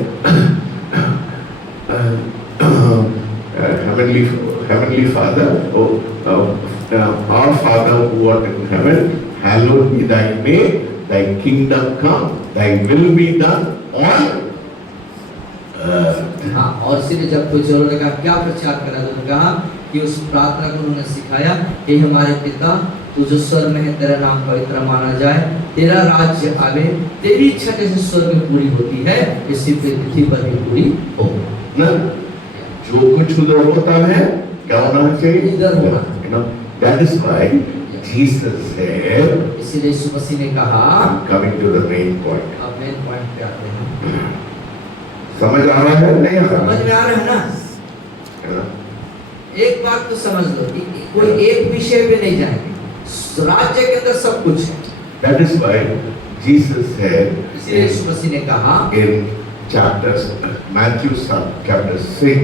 Heavenly Father, our Father who art in heaven, hallowed be thy name, thy kingdom come, thy will be done on earth. हाँ, और इसीलिए जब कुछ लोगों ने कहा क्या प्रचार करा, तो उन्होंने कहा कि उस प्रार्थना को उन्होंने सिखाया कि हमारे पिता तू जो स्वर्ग में है, तेरा नाम पवित्र माना जाए, तेरा राज्य आवे, तेरी इच्छा जैसे स्वर्ग में पूरी होती है इसी पृथ्वी पर भी पूरी हो। ना जो कुछ उधर होता है क्या होना चाहिए इधर होना। You know, that is why Jesus said, इसीलिए यीशु मसीह ने कहा, coming to the main point. अब मेन पॉइंट पे आते हैं। समझ आ रहा है नहीं आ रहा समझ में आ रहा है ना? है ना? एक बात तो समझ लो कि कोई एक विषय पे नहीं जाएंगे, राज्य के अंदर सब कुछ है। That is why Jesus said इसीलिए यीशु मसीह ने कहा in Matthew chapter 6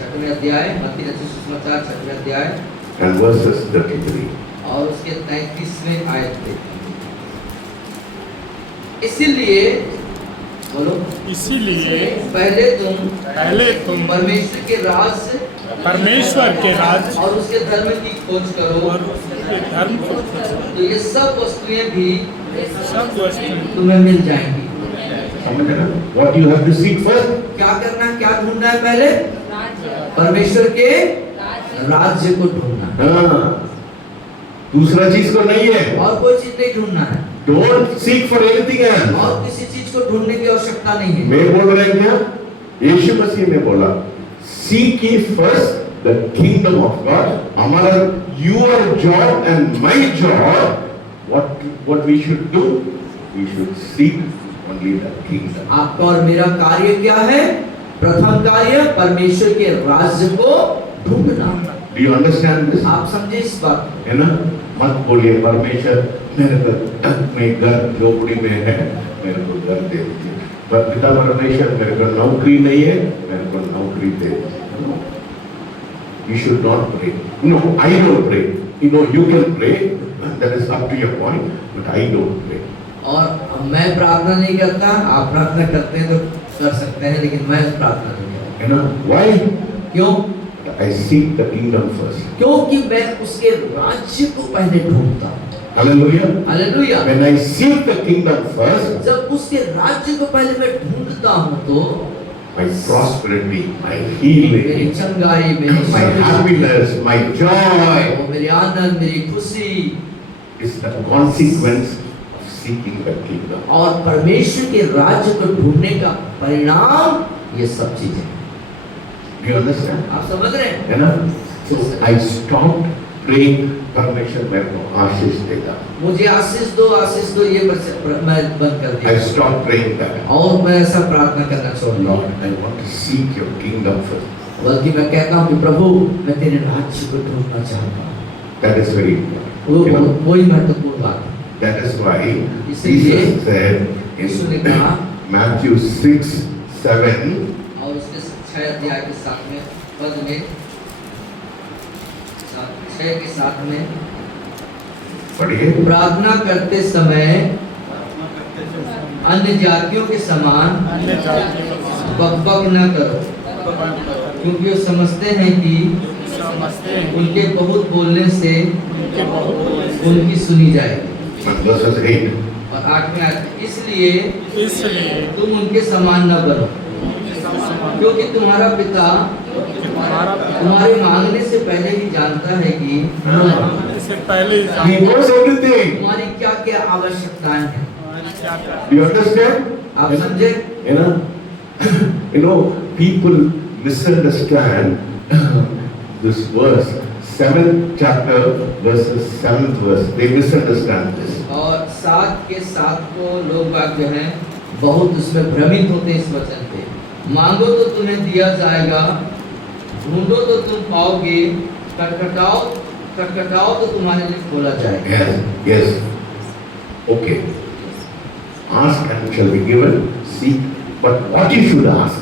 छठवें अध्याय, मत्ती रचित सुसमाचार छठवें अध्याय and verses 33. और उसके 33वें आयत पे, इसीलिए बोलो, इसीलिए पहले तुम परमेश्वर के राज और उसके धर्म की खोज करो, और उसके धर्म को तो ये सब वस्तुएं भी सब वस्तु तुम्हें मिल जाएंगी। समझ रहे ना? What you have to seek first? क्या करना है, क्या ढूंढना है? पहले परमेश्वर के राज्य को ढूंढना है, हाँ, दूसरा चीज को नहीं है। और कोई चीज नहीं ढूंढना है, Don't seek for anything else. और किसी चीज को ढूंढने की आवश्यकता नहीं है। मैं बोल रहे हैं क्या? यीशु मसीह ने बोला, seek ye first the kingdom of God. हमारा your job and my job, what we should do? We should seek only the kingdom. आपका और मेरा कार्य क्या है? प्रथम कार्य परमेश्वर के राज्य को ढूंढना। Do you understand this? आप समझे इस बात को? है ना? मत बोलिए परमेश्वर मेरे को मैं घर झोपड़ी में है, मेरे को घर दे दीजिए। पर पिता परमेश्वर मेरे को नौकरी नहीं है, मेरे को नौकरी दे दीजिए। You should not pray. No, I don't pray. You know, you can pray. That is up to your point, but I don't pray. और मैं प्रार्थना नहीं करता, आप प्रार्थना करते हैं तो कर सकते हैं, लेकिन मैं प्रार्थना नहीं करता। You know why? क्यों? I seek the kingdom first. क्योंकि मैं उसके राज्य को पहले ढूंढता हूँ। Hallelujah. Hallelujah. When I seek the kingdom first, जब उसके राज्य को पहले मैं ढूंढता हूँ तो my prosperity, my मेरी healing, चंगाई, मेरी my happiness, my joy वो मेरी आनंद, मेरी खुशी is the consequence of seeking the kingdom. और परमेश्वर के राज्य को ढूंढने का परिणाम ये सब चीजें। Do you understand? आप समझ रहे हैं? है ना? So I stopped praying परमेश्वर मेरे को आशीष देगा। मुझे आशीष दो ये मैं बंद कर I दिया stopped praying that. और मैं ऐसा प्रार्थना करना छोड़ दिया। Lord, I want to seek your kingdom first. बल्कि मैं कहता हूँ कि प्रभु मैं तेरे राज्य को ढूंढना चाहता हूँ। That is very important. वही महत्वपूर्ण बात है। That is why इसलिए Jesus said यीशु ने in कहा Matthew 6:7, और उसके 6 अध्याय के 7वें पद में 6 के 7 में पढ़िए। प्रार्थना करते समय अन्य जातियों के समान अन्य जाति को बकबक न करो, क्योंकि वो समझते हैं कि समझते हैं उनके बहुत बोलने से उनके बहुत उनकी सुनी जाएगी। Verses 8. और 8वें आयत में, इसलिए तुम उनके समान न बनो, क्योंकि तुम्हारा पिता तुम्हारे मांगने से पहले ही जानता है कि इससे पहले He knows everything. तुम्हारी क्या क्या आवश्यकताएं हैं। Do you understand? आप समझे? You know, people misunderstand this verse, 7th chapter verses 7th verse. They misunderstand this. और 7 के 7 को लोग बाग जो हैं बहुत उसमें भ्रमित होते हैं इस वचन पे। मांगो तो तुम्हें दिया जाएगा, ढूंढो तो तुम पाओगे, खटखटाओ तो तुम्हारे लिए खोला जाएगा। Yes. Okay. Ask and shall be given. Seek, but what you should ask?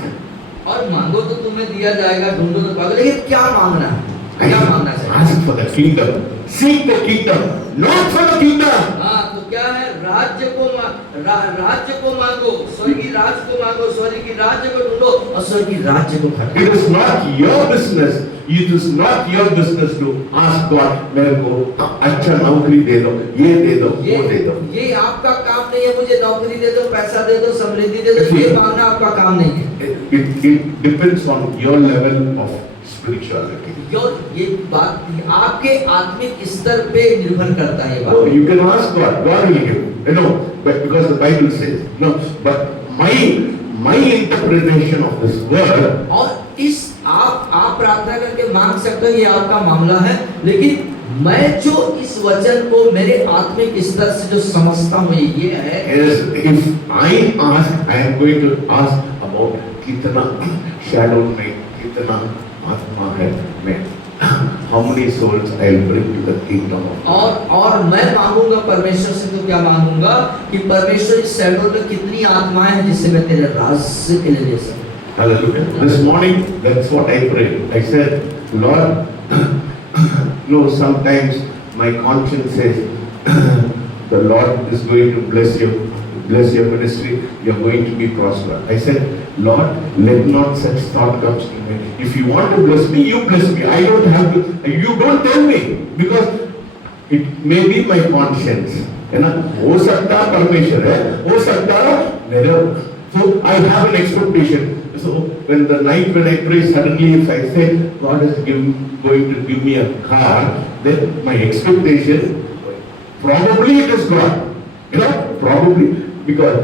और मांगो तो तुम्हें दिया जाएगा, ढूंढो तो पाओगे, लेकिन क्या मांगना है? क्या मांगना चाहिए? Ask for the kingdom. Seek the kingdom, not for the kingdom. हाँ, तो क्या है, राज्य को मांगो, स्वर्गीय राज्य को मांगो, स्वर्गीय राज्य को ढूंढो और स्वर्गीय राज्य को खटो। It is not your business. It is not your business to ask God, मेरे को अच्छा नौकरी दे दो, ये दे दो, वो दे दो। ये आपका काम नहीं है, मुझे नौकरी दे दो, पैसा दे दो, समृद्धि दे दो, ये मांगना आपका काम नहीं है। It depends on your level of spirituality. ये बात आपके आत्मिक स्तर पे निर्भर करता है। No, you can ask God. God will give. You know, but because the Bible says no. But my interpretation of this word. और इस आप प्रार्थना करके मांग सकते हो, ये आपका मामला है, लेकिन मैं जो इस वचन को मेरे आत्मिक स्तर से जो समझता हूँ ये है, If I ask, I am going to ask about कितना shadow में कितना आत्मा है मैं, how many souls I will bring to the kingdom of God. और मैं मांगूंगा परमेश्वर से, तो क्या मांगूंगा कि परमेश्वर इस शैडो में कितनी आत्माएं हैं जिससे मैं तेरे राज्य के लिए ले सकूं। Hallelujah. This morning, that's what I prayed. I said, Lord, no, sometimes my conscience says, the Lord is going to bless your ministry, you are going to be prospered. I said, Lord, let not such thought comes to me. If you want to bless me, you bless me. I don't have to, you don't tell me, because it may be my conscience. है ना, हो सकता परमेश्वर है, हो सकता मेरे, so I have an expectation. So when the night when I pray, suddenly if I say God is going to give me a car, then my expectation, probably it is God. You know, probably, because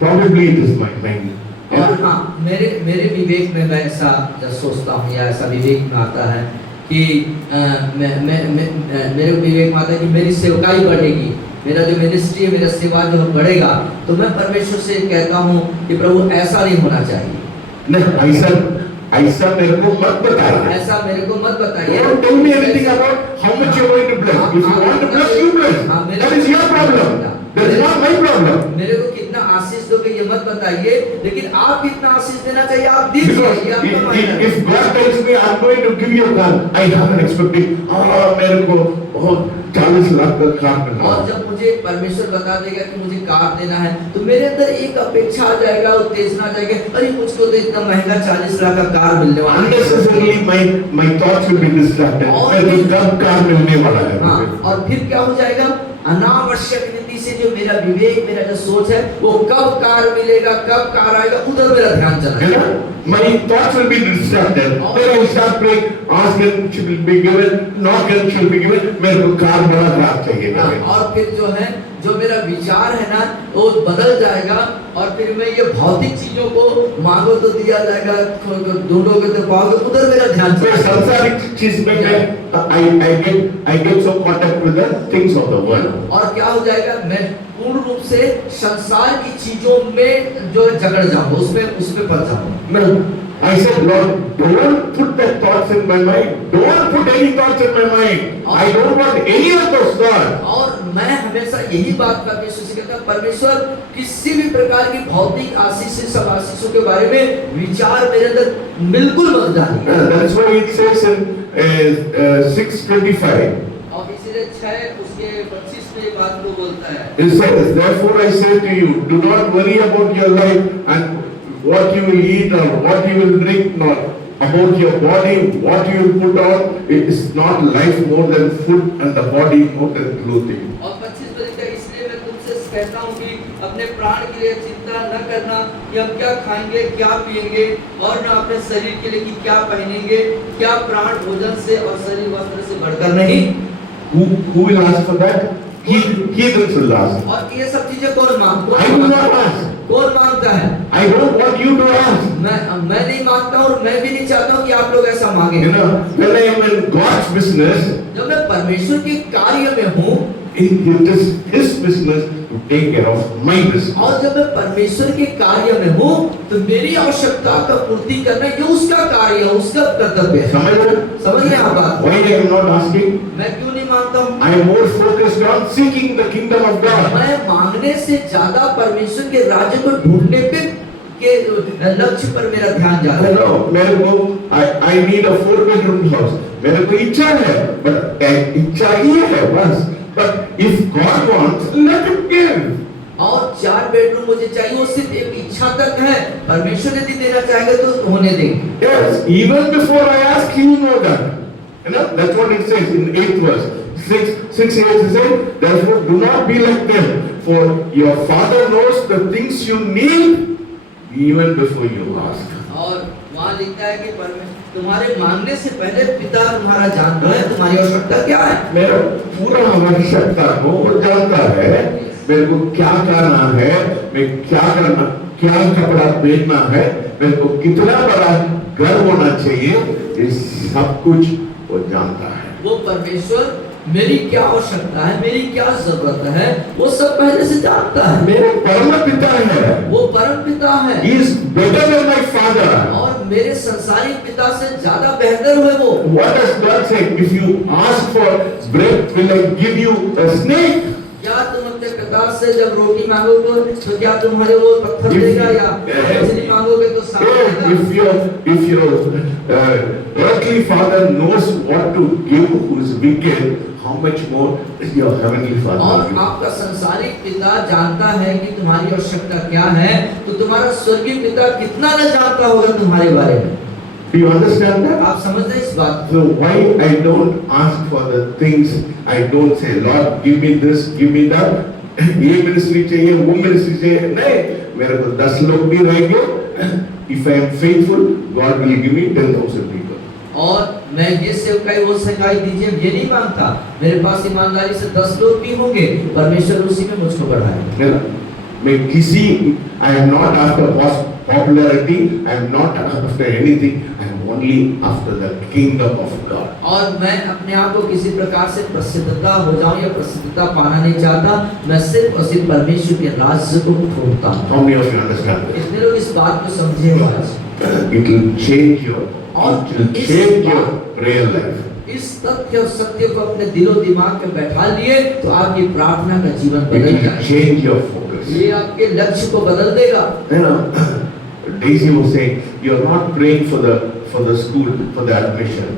probably it is my mind. और हाँ, मेरे विवेक में मैं ऐसा जब सोचता हूँ या ऐसा विवेक में आता है कि मेरे विवेक में आता है कि मेरी सेवकाई बढ़ेगी, मेरा जो मिनिस्ट्री है, मेरा सेवा जो बढ़ेगा, तो मैं परमेश्वर से कहता हूँ कि प्रभु ऐसा नहीं होना चाहिए। नहीं, ऐसा मेरे को मत बताइए। ऐसा मेरे को मत बताइए। Don't tell me anything about how much you are going to bless. If you want to bless, you bless. That is your problem. That is not my problem. मेरे को कितना आशीष दोगे ये मत बताइए, लेकिन आप कितना आशीष देना चाहिए आप दीजिए। If God tells me I'm going to give you a car, I have an expectation. मेरे को बहुत 40 लाख का कार मिलना। और जब मुझे परमेश्वर बता देगा कि मुझे कार देना है, तो मेरे अंदर एक अपेक्षा आ जाएगा, उत्तेजना आ जाएगा, अरे मुझको तो इतना महंगा 40 लाख का कार मिलने वाला है। Unnecessarily my thoughts will be distracted. मेरे को कब कार मिलने वाला है? हाँ, और फिर क्या हो जाएगा? अनावश्यक रीति से जो मेरा विवेक, मेरा जो सोच है, वो कब कार मिलेगा, कब कार आएगा, उधर मेरा ध्यान चला जाएगा। My thoughts will be distracted. Then I start praying, ask and should be given, knock and should be given. मेरे को कार बड़ा कार चाहिए। और फिर जो है, जो मेरा विचार है ना, वो बदल जाएगा और फिर मैं ये भौतिक चीजों को मांगो तो दिया जाएगा, ढूंढोगे तो पाओगे, उधर मेरा ध्यान चला जाएगा। संसारिक चीज में I get so caught up with the things of the world. और क्या हो जाएगा, मैं पूर्ण रूप से संसार की चीजों में जो जकड़ जाऊंगा, उसमें फंस जाऊंगा। I said, Lord, don't put that thoughts in my mind. Don't put any thoughts in my mind. I don't want any of those thoughts. और मैं हमेशा यही बात परमेश्वर से कहता हूँ, परमेश्वर किसी भी प्रकार की भौतिक आशीष, सब आशीषों के बारे में विचार मेरे अंदर बिल्कुल मत डालिए। That's why it says in 6:25. और इसीलिए 6 उसके 25 में ये बात को बोलता है। It says, therefore I say to you, do not worry about your life and what you will eat or what you will drink, nor about your body, what you will put on. It is not life more than food and the body more than clothing. और 25 में लिखा है, इसलिए मैं तुमसे कहता हूँ कि अपने प्राण के लिए चिंता न करना कि हम क्या खाएंगे, क्या पिएंगे, और न अपने शरीर के लिए कि क्या पहनेंगे, क्या प्राण भोजन से और शरीर वस्त्र से बढ़कर नहीं। Who will ask for that? He will ask. और ये सब चीजें कौन मांगता है? I will not ask. कौन मांगता है? I don't want you to ask. मैं नहीं मांगता और मैं भी नहीं चाहता हूँ कि आप लोग ऐसा मांगे। You know, when I am in God's business, जब मैं परमेश्वर के कार्य में हूँ, it is His business to take care of my business. और जब मैं परमेश्वर के कार्य में हूँ, तो मेरी आवश्यकता का पूर्ति करना ये उसका कार्य है, उसका कर्तव्य है। समझ रहे हैं आप बात? Why I am not asking? मैं क्यों नहीं मांगता हूँ? I am more focused on seeking the kingdom of God. मैं मांगने से ज्यादा परमेश्वर के राज्य को ढूंढने पे के लक्ष्य पर मेरा ध्यान जाता है। No, मेरे को I need a 4-bedroom house. मेरे को इच्छा है, but इच्छा ही है बस. But if God wants, let him give. और 4 बेडरूम मुझे चाहिए, वो सिर्फ एक इच्छा तक है। परमेश्वर यदि देना चाहेगा तो होने देंगे। Yes, even before I ask, he know that. You know, that's what it says in 8th verse. 6 years he said, therefore do not be like them, for your Father knows the things you need even before you ask. और वहाँ लिखता है कि तुम्हारे मांगने से पहले पिता तुम्हारा जानता है तुम्हारी आवश्यकता क्या है। मेरा पूरा आवश्यकता को वो जानता है, मेरे को क्या करना है, मैं क्या कपड़ा पहनना है, मेरे को कितना बड़ा घर होना चाहिए, ये सब कुछ वो जानता है। वो परमेश्वर मेरी क्या आवश्यकता है, मेरी क्या जरूरत है, वो सब पहले से जानता है। मेरा परम पिता है, वो परम पिता है। He is better than my father. और मेरे संसारिक पिता से ज्यादा बेहतर है वो। What does God say? If you ask for bread, will I give you a snake? क्या तुम अपने पिता से जब रोटी मांगोगे तो क्या तुम्हारे वो पत्थर देगा, या मछली मांगोगे तो सांप देगा? If your earthly father knows what to give who is wicked, how much more your heavenly father? और आपका संसारिक पिता जानता है कि तुम्हारी आवश्यकता क्या है, तो तुम्हारा स्वर्गीय पिता कितना न जानता होगा तुम्हारे बारे में। Do you understand that? आप समझते हैं इस बात? So why I don't ask for the things, I don't say, Lord, give me this, give me that. ये मिनिस्ट्री चाहिए, वो मिनिस्ट्री चाहिए, नहीं, मेरे को 10 लोग भी रहेंगे. If I am faithful, God will give me 10,000 people. और मैं ये सेवकाई वो सेवकाई दीजिए ये नहीं मांगता, मेरे पास ईमानदारी से 10 लोग भी होंगे, परमेश्वर उसी में मुझको बढ़ाएगा। मैं किसी, I am not after popularity, I am not after anything, I am only after the kingdom of God. और मैं अपने आप को किसी प्रकार से प्रसिद्धता हो जाऊं या प्रसिद्धता पाना नहीं चाहता, मैं सिर्फ और सिर्फ परमेश्वर के राज्य को ढूंढता हूं। How many of you understand this? कितने लोग इस बात को समझे? It will change your prayer life. इस तथ्य और सत्य को अपने दिलो दिमाग में बैठा लिए तो आपकी प्रार्थना का जीवन It बदल will जाएगा। change your focus. ये आपके लक्ष्य को बदल देगा। You know, Daisy was saying, you are not praying for the school, for the admission.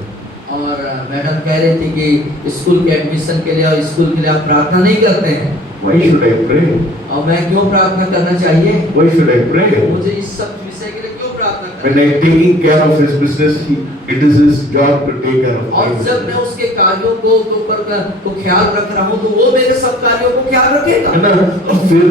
और मैडम कह रही थी कि स्कूल के एडमिशन के लिए और स्कूल के लिए आप प्रार्थना नहीं करते हैं। Why should I pray? और मैं क्यों प्रार्थना करना चाहिए? Why should I pray? मुझे इस सब विषय के लिए क्यों प्रार्थना करना? When I am taking care of his business, it is his job to take care of my और जब मैं business. उसके कार्यों को ख्याल रख रहा हूँ तो वो मेरे सब कार्यों को ख्याल रखेगा। है ना? फिर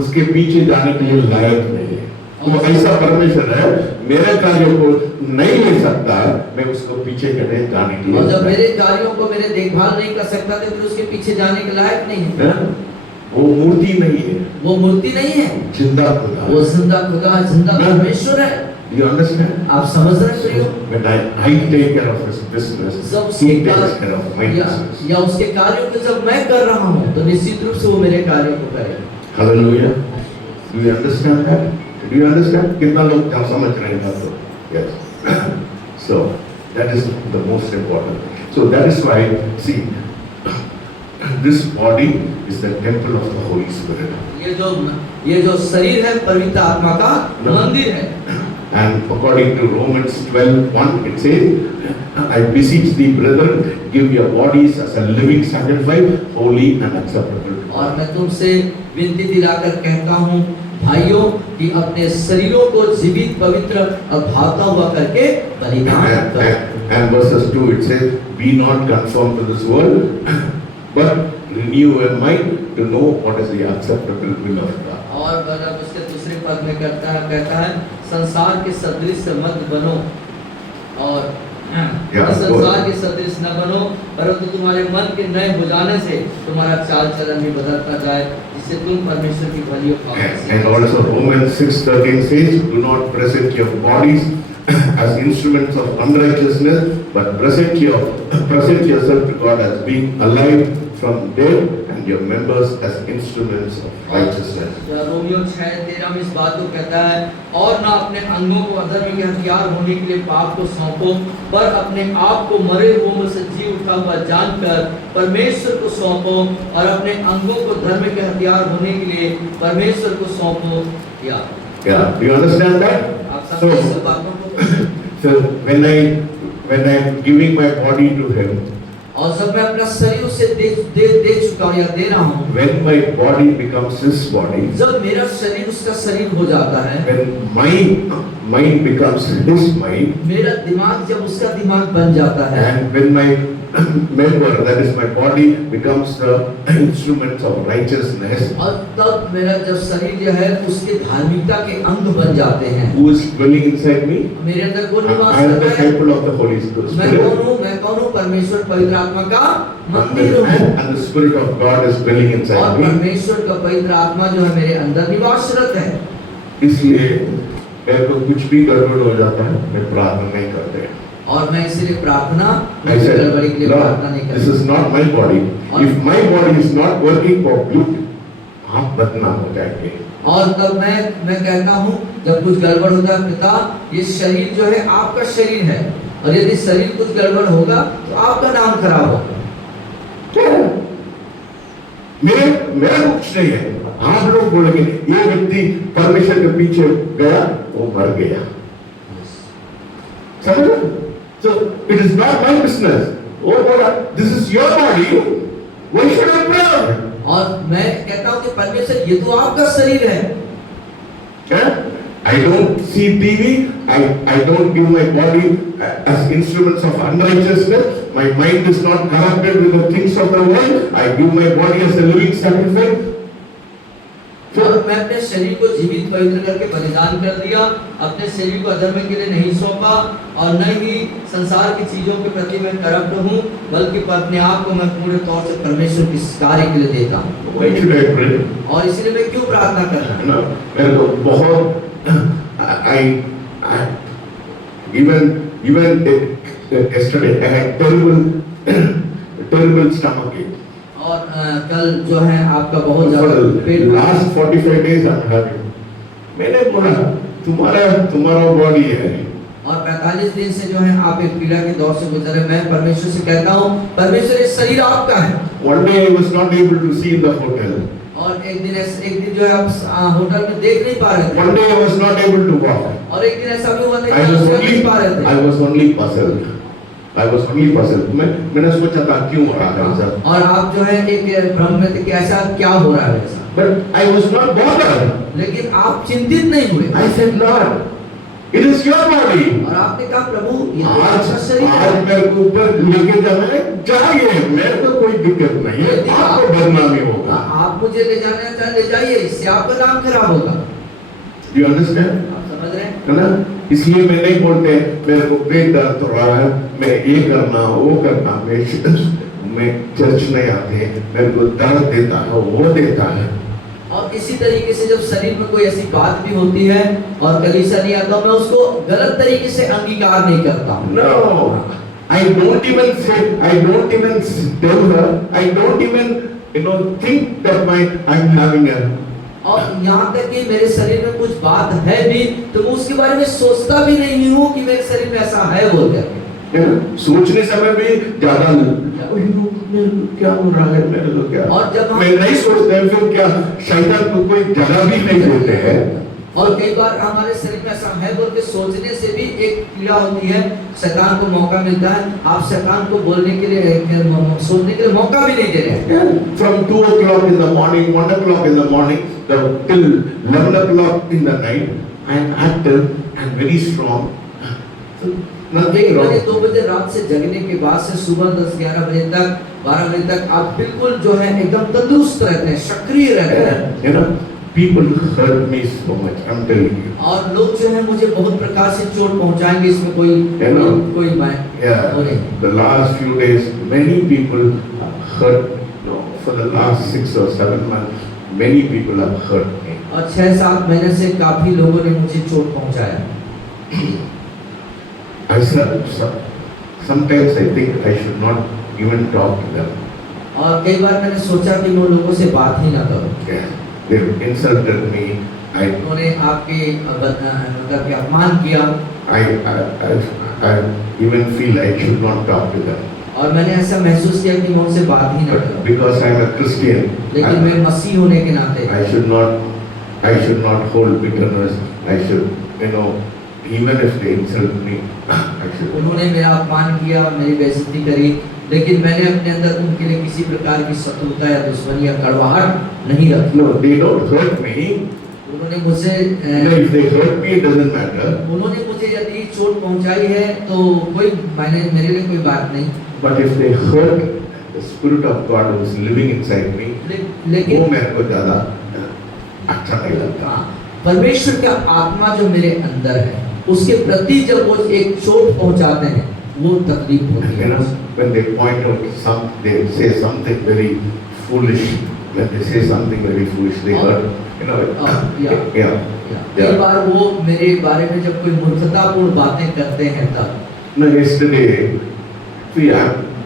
उसके पीछे जाने के लिए लायक नहीं है। वो ऐसा परमेश्वर है, मेरे कार्यों को नहीं ले सकता, मैं उसको पीछे करने जाने के लिए। और जब मेरे कार्यों को मेरे देखभाल नहीं कर सकता तो फिर उसके पीछे जाने के लायक नहीं है। है? वो मूर्ति नहीं है, वो मूर्ति नहीं है, जिंदा खुदा। वो जिंदा खुदा, जिंदा परमेश्वर है। You understand? आप समझ रहे हो? When I take care of his business, जब he takes care of my या business. उसके कार्यों को जब मैं कर रहा हूँ तो निश्चित रूप से वो मेरे कार्यों को करेगा। Hallelujah. Do you understand that? Do you understand? कितना लोग क्या समझ रहे हैं बात को? Yes. So that is the most important. So that is why, see, this body is the temple of the Holy Spirit. ये जो शरीर है पवित्र आत्मा का मंदिर है। And according to Romans 12:1, it says, I beseech thee, brethren, give your bodies as a living sacrifice, holy and acceptable. और मैं तुमसे विनती दिलाकर कहता हूँ भाइयों कि अपने शरीरों को जीवित, पवित्र और भावता हुआ करके बलिदान करो। And verses 2, it says, be not conformed to this world, but renew your mind to know what is the acceptable will of God. और मतलब उसके दूसरे पद में कहता है संसार के सदृश मत बनो, और संसार के सदृश न बनो, परंतु तुम्हारे मन के नए हो जाने से तुम्हारा चाल चलन भी बदलता जाए, जिससे तुम परमेश्वर की भली और And also Romans 6:13 says, do not present your bodies as instruments of unrighteousness, but present yourself to God as being alive from dead, and your members as instruments of righteousness. Romeo 6:13 में इस बात को कहता है, और ना अपने अंगों को अधर्म के हथियार होने के लिए पाप को सौंपो, पर अपने आप को मरे हुओं में से जी उठा हुआ जानकर परमेश्वर को सौंपो, और अपने अंगों को धर्म के हथियार होने के लिए परमेश्वर को सौंपो। या Yeah, do you understand that? आप समझे इस So, बातों को? so when I'm giving my body to Him, और जब मैं अपना शरीर उसे दे चुका हूँ या दे रहा हूँ, when my body becomes His body, जब मेरा शरीर उसका शरीर हो जाता है, when my mind becomes His mind, मेरा दिमाग जब उसका दिमाग बन जाता है, and when my member, that is my body, becomes the instrument of righteousness, और तब मेरा जब शरीर जो है उसके धार्मिकता के अंग बन जाते हैं। who is dwelling inside me? मेरे अंदर कौन निवास I am the करता है? temple of the Holy Spirit. मैं कौन हूँ? परमेश्वर पवित्र आत्मा का मंदिर हूँ। And the Spirit of God is dwelling और inside me. परमेश्वर का पवित्र आत्मा जो है मेरे अंदर निवासरत है। इसलिए मेरे को कुछ भी गड़बड़ हो जाता है, मैं प्रार्थना नहीं करते। और मैं इसलिए प्रार्थना I said, गड़बड़ी के लिए प्रार्थना नहीं Lord, this करता। is not my body. If my body is not working for good, आप बदनाम हो जाएंगे। और तब मैं कहता हूँ जब कुछ गड़बड़ होता है, पिता ये शरीर जो है आपका शरीर है, और यदि शरीर कुछ गड़बड़ होगा तो आपका नाम खराब होगा। मेरा कुछ नहीं है। आप लोग बोलेंगे ये व्यक्ति परमेश्वर के पीछे गया, वो मर गया। समझ रहे? So it is not my business. Oh God, this is your body. Why should I pray? और मैं कहता हूँ कि परमेश्वर ये तो आपका शरीर है। Yeah? I don't see TV. I don't give my body as instruments of unrighteousness. My mind is not corrupted with the things of the world. I give my body as a living sacrifice. और मैं अपने शरीर को जीवित पवित्र करके बलिदान कर दिया, अपने शरीर को अधर्म के लिए नहीं सौंपा, और न ही संसार की चीजों के प्रति मैं करप्ट हूँ, बल्कि अपने आप को मैं पूरे तौर से परमेश्वर के कार्य के लिए देता हूँ। Why should I pray? और इसलिए मैं क्यों प्रार्थना करना? ना मेरे को बहुत even yesterday I had terrible stomach ache. और कल जो है आपका बहुत ज्यादा पेट Last 45 days I'm having. मैंने बोला तुम्हारा बॉडी है, और 45 दिन से जो है आप एक पीड़ा के दौर से गुजरे। मैं परमेश्वर से कहता हूँ, परमेश्वर ये शरीर आपका है। One day I was not able to see in the hotel. और एक दिन जो है आप होटल में देख नहीं पा रहे थे। One day I was not able to walk. और एक दिन ऐसा भी हुआ था कि I आप was चल नहीं पा रहे थे। only puzzled. मैंने सोचा था क्यों हो रहा है ऐसा। और आप जो है एक भ्रम में थे कि ऐसा क्या हो रहा है ऐसा। But I was not bothered. लेकिन आप चिंतित नहीं हुए। I said, Lord, it is your body. और आपने कहा प्रभु ये तो आपका शरीर है। आज मेरे को ऊपर लेके जाना है, जाइए, मेरे को कोई दिक्कत नहीं है, आपको बदनामी होगा। आप मुझे ले जाना चाहे ले जाइए, इससे आपका नाम खराब होगा। Do you understand? आप समझ रहे हैं? है ना? इसलिए मैं नहीं बोलते मेरे को पेट दर्द हो रहा है, मैं ये करना वो करना, मैं चर्च नहीं आते, मेरे को दर्द देता है वो देता है। और इसी तरीके से जब शरीर में कोई ऐसी बात भी होती है और कलीसिया नहीं आता, मैं उसको गलत तरीके से अंगीकार नहीं करता हूँ। No, I don't even tell her, I don't even think that I'm having a। और यहाँ तक कि मेरे शरीर में कुछ बात है भी तो मैं उसके बारे में सोचता भी नहीं हूँ कि मेरे शरीर में ऐसा है बोल कर। सोचने समय भी ज्यादा क्या हो रहा है मेरे को क्या, और जब मैं नहीं सोचते हैं फिर क्या शैतान को कोई जगह भी नहीं देते हैं। और कई बार हमारे शरीर में ऐसा है बोल के सोचने से भी एक पीड़ा होती है, शैतान को मौका मिलता है। आप शैतान को बोलने के लिए सोचने के लिए मौका भी नहीं दे रहे हैं। From 2 o'clock in the morning, 1 o'clock in the morning, till 11 o'clock in the night, I am active and very strong. So, nothing wrong. 2 बजे रात से जगने के बाद से सुबह 10-11 बजे तक 12 बजे तक आप बिल्कुल जो है एकदम तंदुरुस्त रहते हैं, सक्रिय रहते हैं। You know, people hurt me so much, I'm telling you. और लोग जो है मुझे बहुत प्रकार से चोट पहुंचाएंगे, इसमें कोई Yeah, the last few days, many people hurt. For the last 6 or 7 months, many people have hurt me. और 6-7 महीने से काफी लोगों ने मुझे चोट पहुंचाया। I said, sometimes I think I should not even talk to them. और कई बार मैंने सोचा कि मैं लोगों से बात ही ना करूं। Yeah, they insulted me. उन्होंने आपके मतलब के अपमान किया। I even feel I should not talk to them. और मैंने ऐसा महसूस किया कि मैं उनसे बात ही ना But करूं। because I am a Christian, लेकिन मैं मसीह होने के नाते I should not I should not hold bitterness. I should, even if they insult me, I should. उन्होंने मेरा अपमान किया, मेरी बेइज्जती करी, लेकिन मैंने अपने अंदर उनके लिए किसी प्रकार की शत्रुता या दुश्मनी या कड़वाहट नहीं रखी। No, they don't hurt me. उन्होंने मुझे If they hurt me, it doesn't matter. उन्होंने मुझे यदि चोट पहुंचाई है तो कोई मेरे लिए कोई बात नहीं। But if they hurt the Spirit of God who is living inside me, लेकिन वो मेरे को ज़्यादा अच्छा नहीं लगता। हाँ, परमेश्वर का आत्मा जो मेरे अंदर है उसके प्रति जब वो एक चोट पहुंचाते हैं वो तकलीफ होती है। When they point out they say something very foolish. When they say something very foolish, they hurt. Yeah. कई बार वो मेरे बारे में जब कोई मूर्खतापूर्ण बातें करते हैं तब। No, yesterday, see,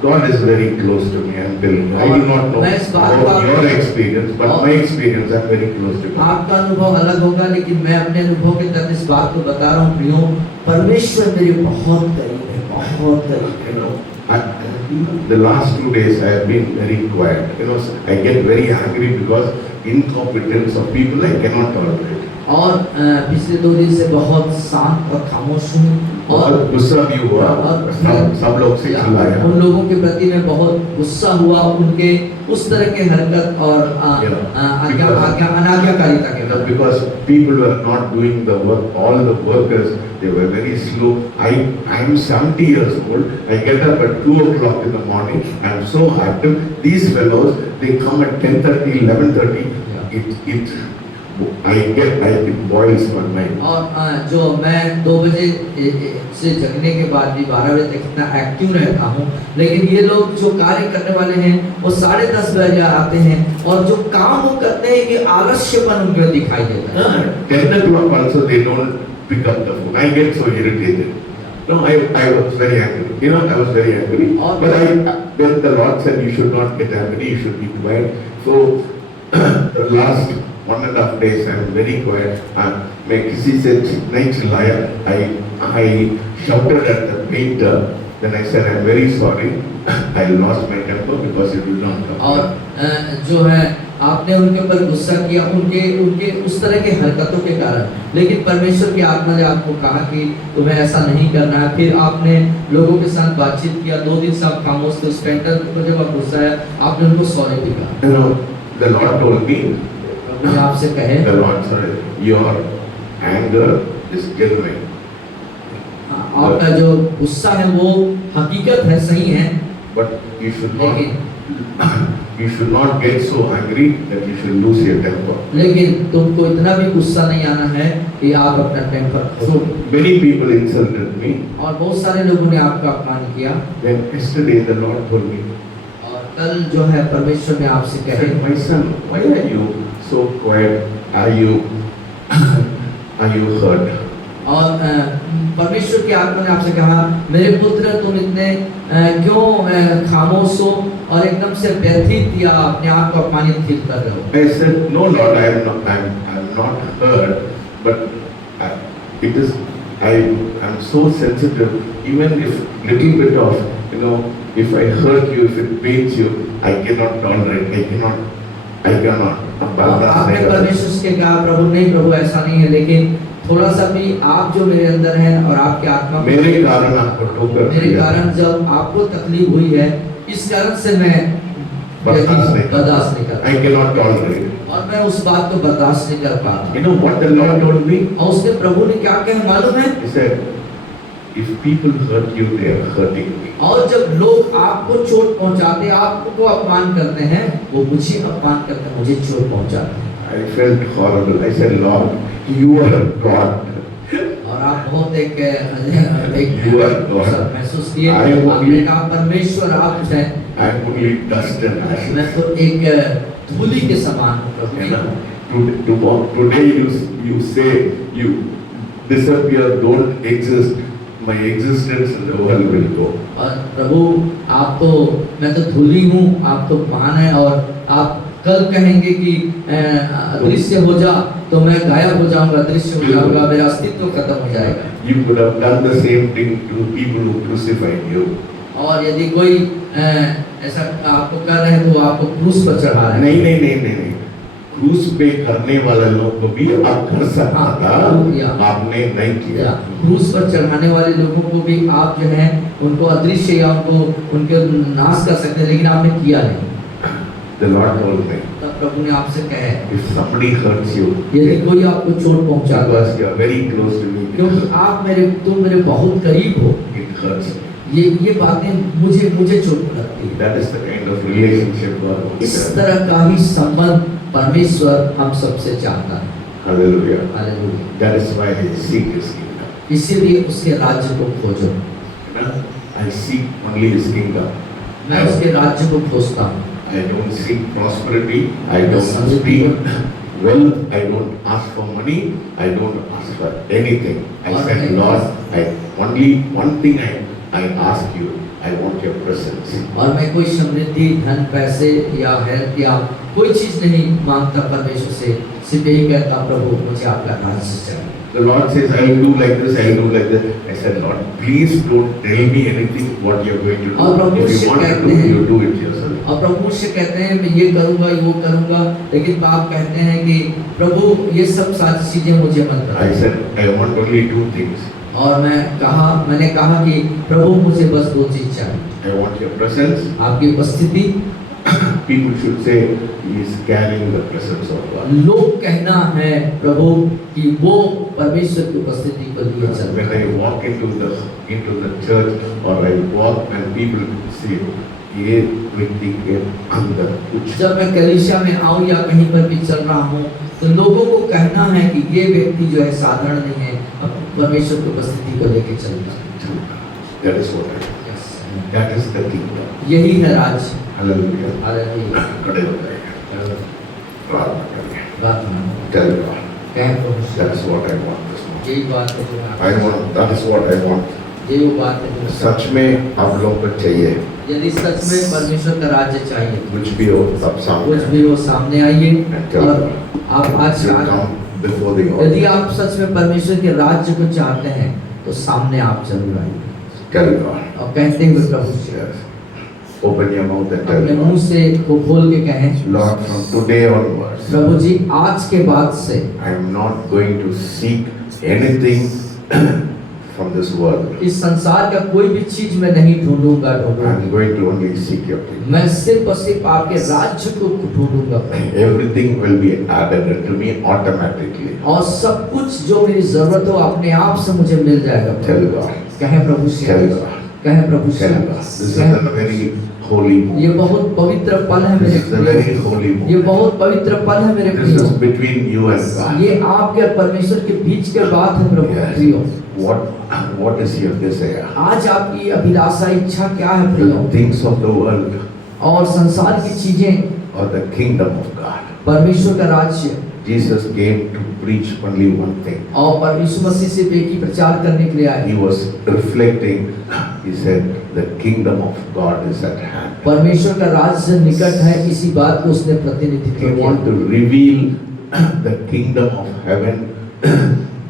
God is very close to me. I'm telling you. I do not know about your experience, but my experience, I'm very close to God. आपका अनुभव अलग होगा, लेकिन मैं अपने अनुभव के तहत इस बात को बता रहा हूँ प्रियो, परमेश्वर मेरे बहुत करीब है, बहुत करीब। The last 2 days I have been very quiet. I get very angry because incompetence of people I cannot tolerate. और पिछले 2 दिन से बहुत शांत और खामोश हूँ और गुस्सा भी हुआ, सब लोग से चिल्लाया। उन लोगों के प्रति मैं बहुत गुस्सा हुआ, उनके उस तरह के हरकत और अनाज्ञाकारिता के बाद। Because people were not doing the work, all the workers, they were very slow. I am 70 years old. I get up at 2 o'clock in the morning. I am so active. These fellows, they come at 10:30, 11:30. It boils my mind. और जो मैं 2 बजे से जगने के बाद भी 12 बजे तक इतना एक्टिव रहता हूँ, लेकिन ये लोग जो कार्य करने वाले हैं वो 10:30 बजे आते हैं और जो काम वो करते हैं कि आलस्यपन उनको दिखाई देता है। 10 o'clock also they don't pick up the phone. I get so irritated. No, I was very angry. I was very angry. But then the Lord said, you should not get angry, you should be quiet. So the last 1.5 days I am very quiet. मैं किसी से नहीं चिल्लाया. I shouted at the painter. Then I said, I'm very sorry. I lost my temper because it will not come. और जो है आपने उनके ऊपर गुस्सा किया, उनके उस तरह के हरकतों के कारण, लेकिन परमेश्वर की आत्मा ने आपको कहा कि तुम्हें ऐसा नहीं करना है। फिर आपने लोगों के साथ बातचीत किया, 2 दिन से आप खामोश थे। उस पेंटर को जब आप गुस्सा है आपने उनको सॉरी भी कहा। The Lord told me, आपसे कहे, the Lord said, your anger is genuine. आपका जो गुस्सा है वो हकीकत है, सही है, but you should not get so angry that you should lose your temper. लेकिन तुमको इतना भी गुस्सा नहीं आना है कि आप अपना टेम्पर खो। So many people insulted me. और बहुत सारे लोगों ने आपका अपमान किया। Then yesterday the Lord told me, और कल जो है परमेश्वर ने आपसे कहे, my son, why are you so quiet? Are you hurt? और परमेश्वर की आत्मा ने आपसे कहा, मेरे पुत्र तुम इतने क्यों खामोश हो और एकदम से व्यथित या अपने आप को अपमानित फील कर रहे हो? I said, no Lord, I'm not hurt, but I'm so sensitive. Even if little bit of, if I hurt you, if it pains you, I cannot tolerate. I cannot. आपने परमेश्वर से कहा, प्रभु नहीं, प्रभु ऐसा नहीं है, लेकिन थोड़ा सा भी आप जो मेरे अंदर हैं और आपके आत्मा मेरे कारण आपको ठोकर, मेरे कारण जब आपको तकलीफ हुई है, इस कारण से मैं बर्दाश्त नहीं कर I cannot tolerate. और मैं उस बात को बर्दाश्त नहीं कर पाता। You know what the Lord told me? और उसने प्रभु ने क्या कहा मालूम है? He said, if people hurt you, they are hurting me. और जब लोग आपको चोट पहुंचाते, आपको अपमान करते हैं, वो मुझे अपमान करते हैं, मुझे चोट पहुंचाते हैं। I felt horrible. I said, Lord, you are God. और आप बहुत एक You are God. महसूस किए, I am आपने कहा परमेश्वर आप हैं, I am only dust and ashes. मैं तो एक धूली के समान हूँ प्रभु। Today you say you disappear, don't exist. My existence in the world will go. और प्रभु आप तो, मैं तो धूली हूँ, आप तो महान है, और आप कल कहेंगे कि अदृश्य हो जा तो मैं गायब हो जाऊंगा, अदृश्य हो जाऊंगा, मेरा अस्तित्व खत्म हो जाएगा। You could have done the same thing to people who crucified you. और यदि कोई ऐसा आपको कर रहे हैं तो आपको क्रूस पर चढ़ा रहे हैं। नहीं। क्रूस पे करने वाले लोग को भी आप कर सकता था, या। आपने नहीं या किया। क्रूस पर चढ़ाने वाले लोगों को भी आप जो है उनको अदृश्य या उनको उनके नाश कर सकते हैं, लेकिन आपने किया नहीं। The Lord told me, तब प्रभु ने आपसे कहे, if somebody hurts you, यदि कोई आपको चोट पहुंचाता है, because you are very close to me, क्योंकि तुम मेरे बहुत करीब हो, it hurts me. ये बातें मुझे चोट लगती है। That is the kind of relationship God wants. इस तरह का ही संबंध परमेश्वर हम सबसे चाहता है। Hallelujah. Hallelujah. That is why I seek His kingdom. इसीलिए उसके राज्य को खोजो। I seek only His kingdom. मैं उसके राज्य को खोजता हूँ। I don't seek prosperity. I don't seek wealth. I don't ask for money. I don't ask for anything. I said, Lord, only one thing I ask you. I want your presence. और मैं कोई समृद्धि, धन, पैसे या health या कोई चीज नहीं मांगता परमेश्वर से, सिर्फ यही कहता, प्रभु मुझे आपका राज्य चाहिए। The Lord says, I will do like this, I will do like this. I said, Lord, please don't tell me anything what you are going to और do. प्रभु If से you want to कहते do, हैं, you do it yourself. और प्रभु से कहते हैं मैं ये करूँगा, वो करूँगा, लेकिन आप कहते हैं कि प्रभु ये सब सारी चीजें मुझे मत I बताइए। said, I want only two things. और मैंने कहा कि प्रभु मुझे बस दो चीज चाहिए, I want your presence. आपकी उपस्थिति। People should say, he is carrying the presence of God. लोग कहना है प्रभु कि वो परमेश्वर की उपस्थिति को लिए चल When रहे I हैं। walk into the church or I walk and people see, ये व्यक्ति के अंदर कुछ। जब मैं कलीसिया में आऊं या कहीं पर भी चल रहा हूं, तो लोगों को कहना है कि ये व्यक्ति जो है साधारण नहीं है, परमेश्वर की उपस्थिति को लेके चल रहा है। That is what I. That is the kingdom. यही है राज्य। Hallelujah. हालेलुया। खड़े हो जाएंगे। प्रार्थना करेंगे। प्रार्थना Tell God. कहें प्रभु से, That is what I want this morning. यही बात है जो I want. That is what I want. यही वो बात है जो सच में आप लोगों को चाहिए। यदि सच में परमेश्वर का राज्य चाहिए, कुछ भी हो सब सामने। कुछ भी हो सामने आइए। और आप आज You come before the altar. यदि आप सच में परमेश्वर के राज्य को चाहते हैं, तो सामने आप जरूर आइए Tell God. और कहते हुए प्रभु से, Yes. Open your mouth and tell अपने मुंह God. से को खोल के कहें, Lord, from today onwards, प्रभु जी आज के बाद से I am not going to seek anything from this world. इस संसार का कोई भी चीज मैं नहीं ढूंढूंगा। I am going to only seek your kingdom. मैं सिर्फ और सिर्फ आपके राज्य को ढूंढूंगा Everything will be added to me automatically. और सब कुछ जो मेरी जरूरत हो अपने आप से मुझे मिल जाएगा। Tell God. कहें प्रभु से, Tell God. कहें प्रभु से, Tell God. This is a very holy ये moment. बहुत पवित्र पल है This मेरे is a very holy ये moment. बहुत पवित्र पल है मेरे This is प्रियो। between you and God. ये आपके और परमेश्वर के बीच के बात है प्रभु Yes. प्रियो। What is your desire? आज आपकी अभिलाषा इच्छा क्या है प्रियो? The things of the world और संसार की चीजें or the kingdom of God. परमेश्वर का राज्य। Jesus came to preach only one thing. और परमेश्वर मसीह सिर्फ एक ही प्रचार करने के लिए आए। He was reflecting. He said, "The kingdom of God is at hand." परमेश्वर का राज्य निकट है, इसी बात को उसने प्रतिनिधित्व He किया। want to reveal the kingdom of heaven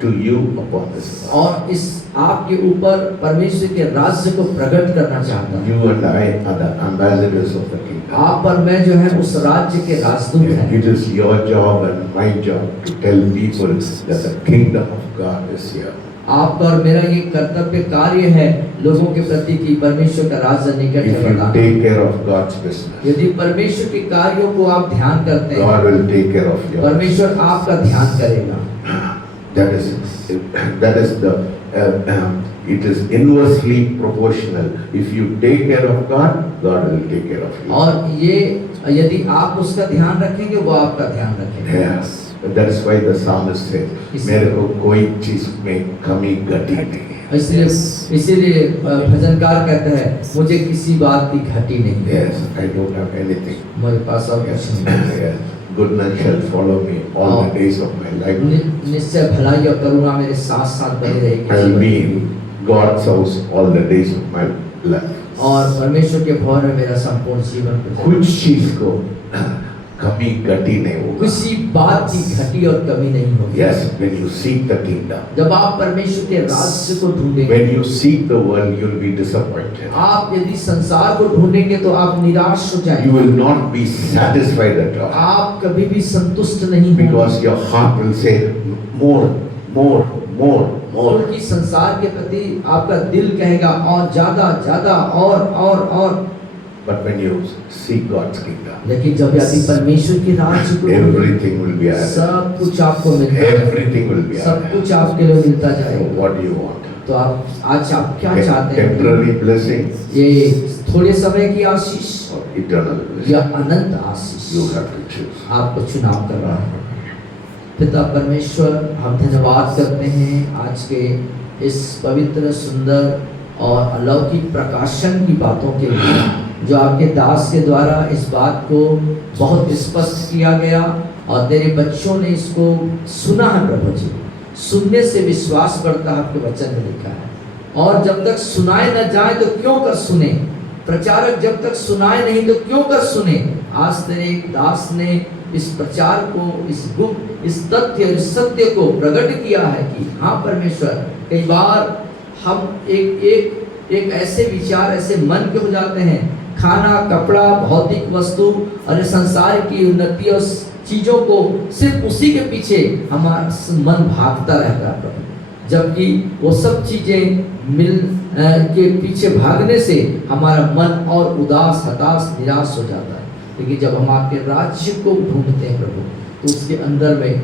to you upon this earth. और इस आपके ऊपर परमेश्वर के राज्य को प्रकट करना चाहता है। You and I are the ambassadors of the kingdom. आप और मैं जो है उस राज्य के राजदूत हैं। It is your job and my job to tell people that the kingdom of God is here. आपका और मेरा ये कर्तव्य कार्य है लोगों के प्रति कि परमेश्वर का राज्य निकट If है you बताना। take care of God's business, यदि परमेश्वर के कार्यों को आप ध्यान करते हैं, God will take care of yours. परमेश्वर आपका ध्यान करेगा। That is the it is inversely proportional. If you take care of God, God will take care of you. और ये यदि आप उसका ध्यान रखेंगे, वो आपका ध्यान रखेगा। Yes. That is why the psalmist says, मेरे को कोई चीज में कमी घटी नहीं है। इसीलिए भजनकार कहते हैं मुझे किसी बात की घटी नहीं है। Yes, I don't have anything. मेरे पास और Yes, कुछ नहीं है। yes. Goodness shall follow me all the days of my life. निश्चय भलाई और करुणा मेरे साथ साथ बनी I'll be रहेगी in God's house all the days of my life. और परमेश्वर के भवन में मेरा संपूर्ण जीवन गुजरेगा। कुछ चीज को कमी घटी नहीं होगा. किसी बात की घटी और कमी नहीं होगी। Yes, when you seek the kingdom, जब आप परमेश्वर के राज्य को ढूंढेंगे, when you seek the world, you'll be disappointed. आप यदि संसार को ढूंढेंगे तो आप निराश हो You जाएंगे। will not be satisfied at all. आप कभी भी संतुष्ट नहीं होंगे, Because your heart will say, more, more, more, more. क्योंकि संसार के प्रति आपका दिल कहेगा और ज्यादा ज्यादा और। But when you seek God's kingdom, लेकिन जब यदि परमेश्वर के राज्य को ढूंढेंगे, everything will be added. सब कुछ आपको मिलता है, Everything will be सब added. कुछ आपके लिए मिलता So जाएगा। what do you want? तो आज आप क्या चाहते हैं? Temporary blessing ये थोड़े समय की आशीष or eternal blessing? या अनंत आशीष? You have to choose. आपको चुनाव करना है। पिता परमेश्वर, हम धन्यवाद करते हैं आज के इस पवित्र, सुंदर और अलौकिक प्रकाशन की बातों के लिए, जो आपके दास के द्वारा इस बात को बहुत स्पष्ट किया गया और तेरे बच्चों ने इसको सुना है। प्रभु जी, सुनने से विश्वास बढ़ता है, आपके वचन में लिखा है। और जब तक सुनाए न जाए तो क्यों कर सुने, प्रचारक जब तक सुनाए नहीं तो क्यों कर सुने। आज तेरे दास ने इस प्रचार को, इस गुप्त, इस तथ्य, इस सत्य को प्रकट किया है कि हाँ परमेश्वर, कई बार हम एक ऐसे विचार, ऐसे मन के हो जाते हैं, खाना, कपड़ा, भौतिक वस्तु और संसार की उन्नति और चीजों को सिर्फ उसी के पीछे हमारा मन भागता रहता है प्रभु। जबकि वो सब चीजें मिल के पीछे भागने से हमारा मन और उदास, हताश, निराश हो जाता है। लेकिन जब हम आपके राज्य को ढूंढते हैं प्रभु, तो उसके अंदर में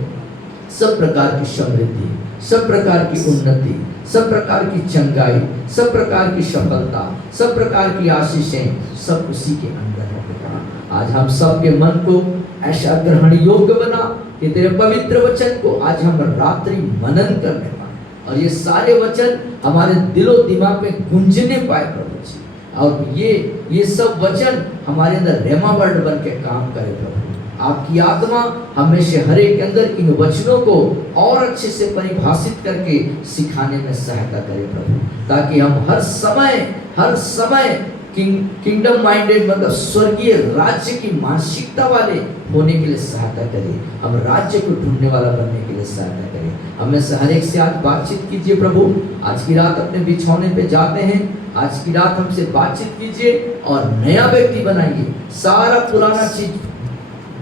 सब प्रकार की समृद्धि, सब प्रकार की उन्नति, सब प्रकार की चंगाई, सब प्रकार की सफलता, सब प्रकार की आशीषें, सब उसी के अंदर है पिता। आज हम सब के मन को ऐसा ग्रहण योग्य बना कि तेरे पवित्र वचन को आज हम रात्रि मनन करने पाए और ये सारे वचन हमारे दिलो दिमाग में गूंजने पाए प्रभु जी। और ये सब वचन हमारे अंदर रेमा वर्ड बन के काम करे प्रभु। आपकी आत्मा हमें से हर एक के अंदर इन वचनों को और अच्छे से परिभाषित करके सिखाने में सहायता करे प्रभु, ताकि हम हर समय किंगडम माइंडेड, मतलब स्वर्गीय राज्य की मानसिकता वाले होने के लिए सहायता करें। हम राज्य को ढूंढने वाला बनने के लिए सहायता करें। हमें से हर एक से आज बातचीत कीजिए प्रभु। आज की रात अपने बिछौने पे जाते हैं, आज की रात हमसे बातचीत कीजिए और नया व्यक्ति बनाइए। सारा पुराना चीज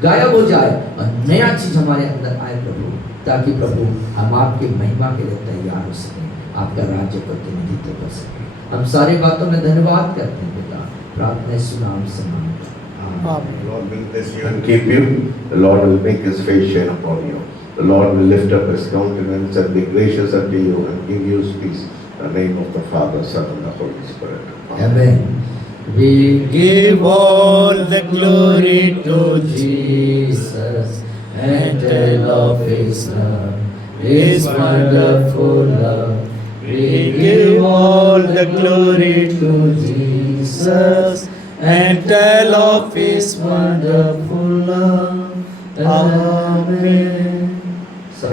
गायब हो जाए और नया चीज हमारे अंदर आए प्रभु, ताकि प्रभु हम आपकी महिमा के लिए तैयार हो सकें, आपका राज्य प्रतिनिधित्व कर सकें। हम सारी बातों में धन्यवाद करते हैं पिता, प्रार्थना यीशु नाम से मांगते हैं, आमीन। The Lord will bless you and keep you. The Lord will make His face shine upon you. The Lord will lift up His countenance and be gracious unto you and give you peace. In the name of the Father, Son, and the Holy Spirit. Amen. We Give all the glory to Jesus and tell of His love, His wonderful love. We give all the glory to Jesus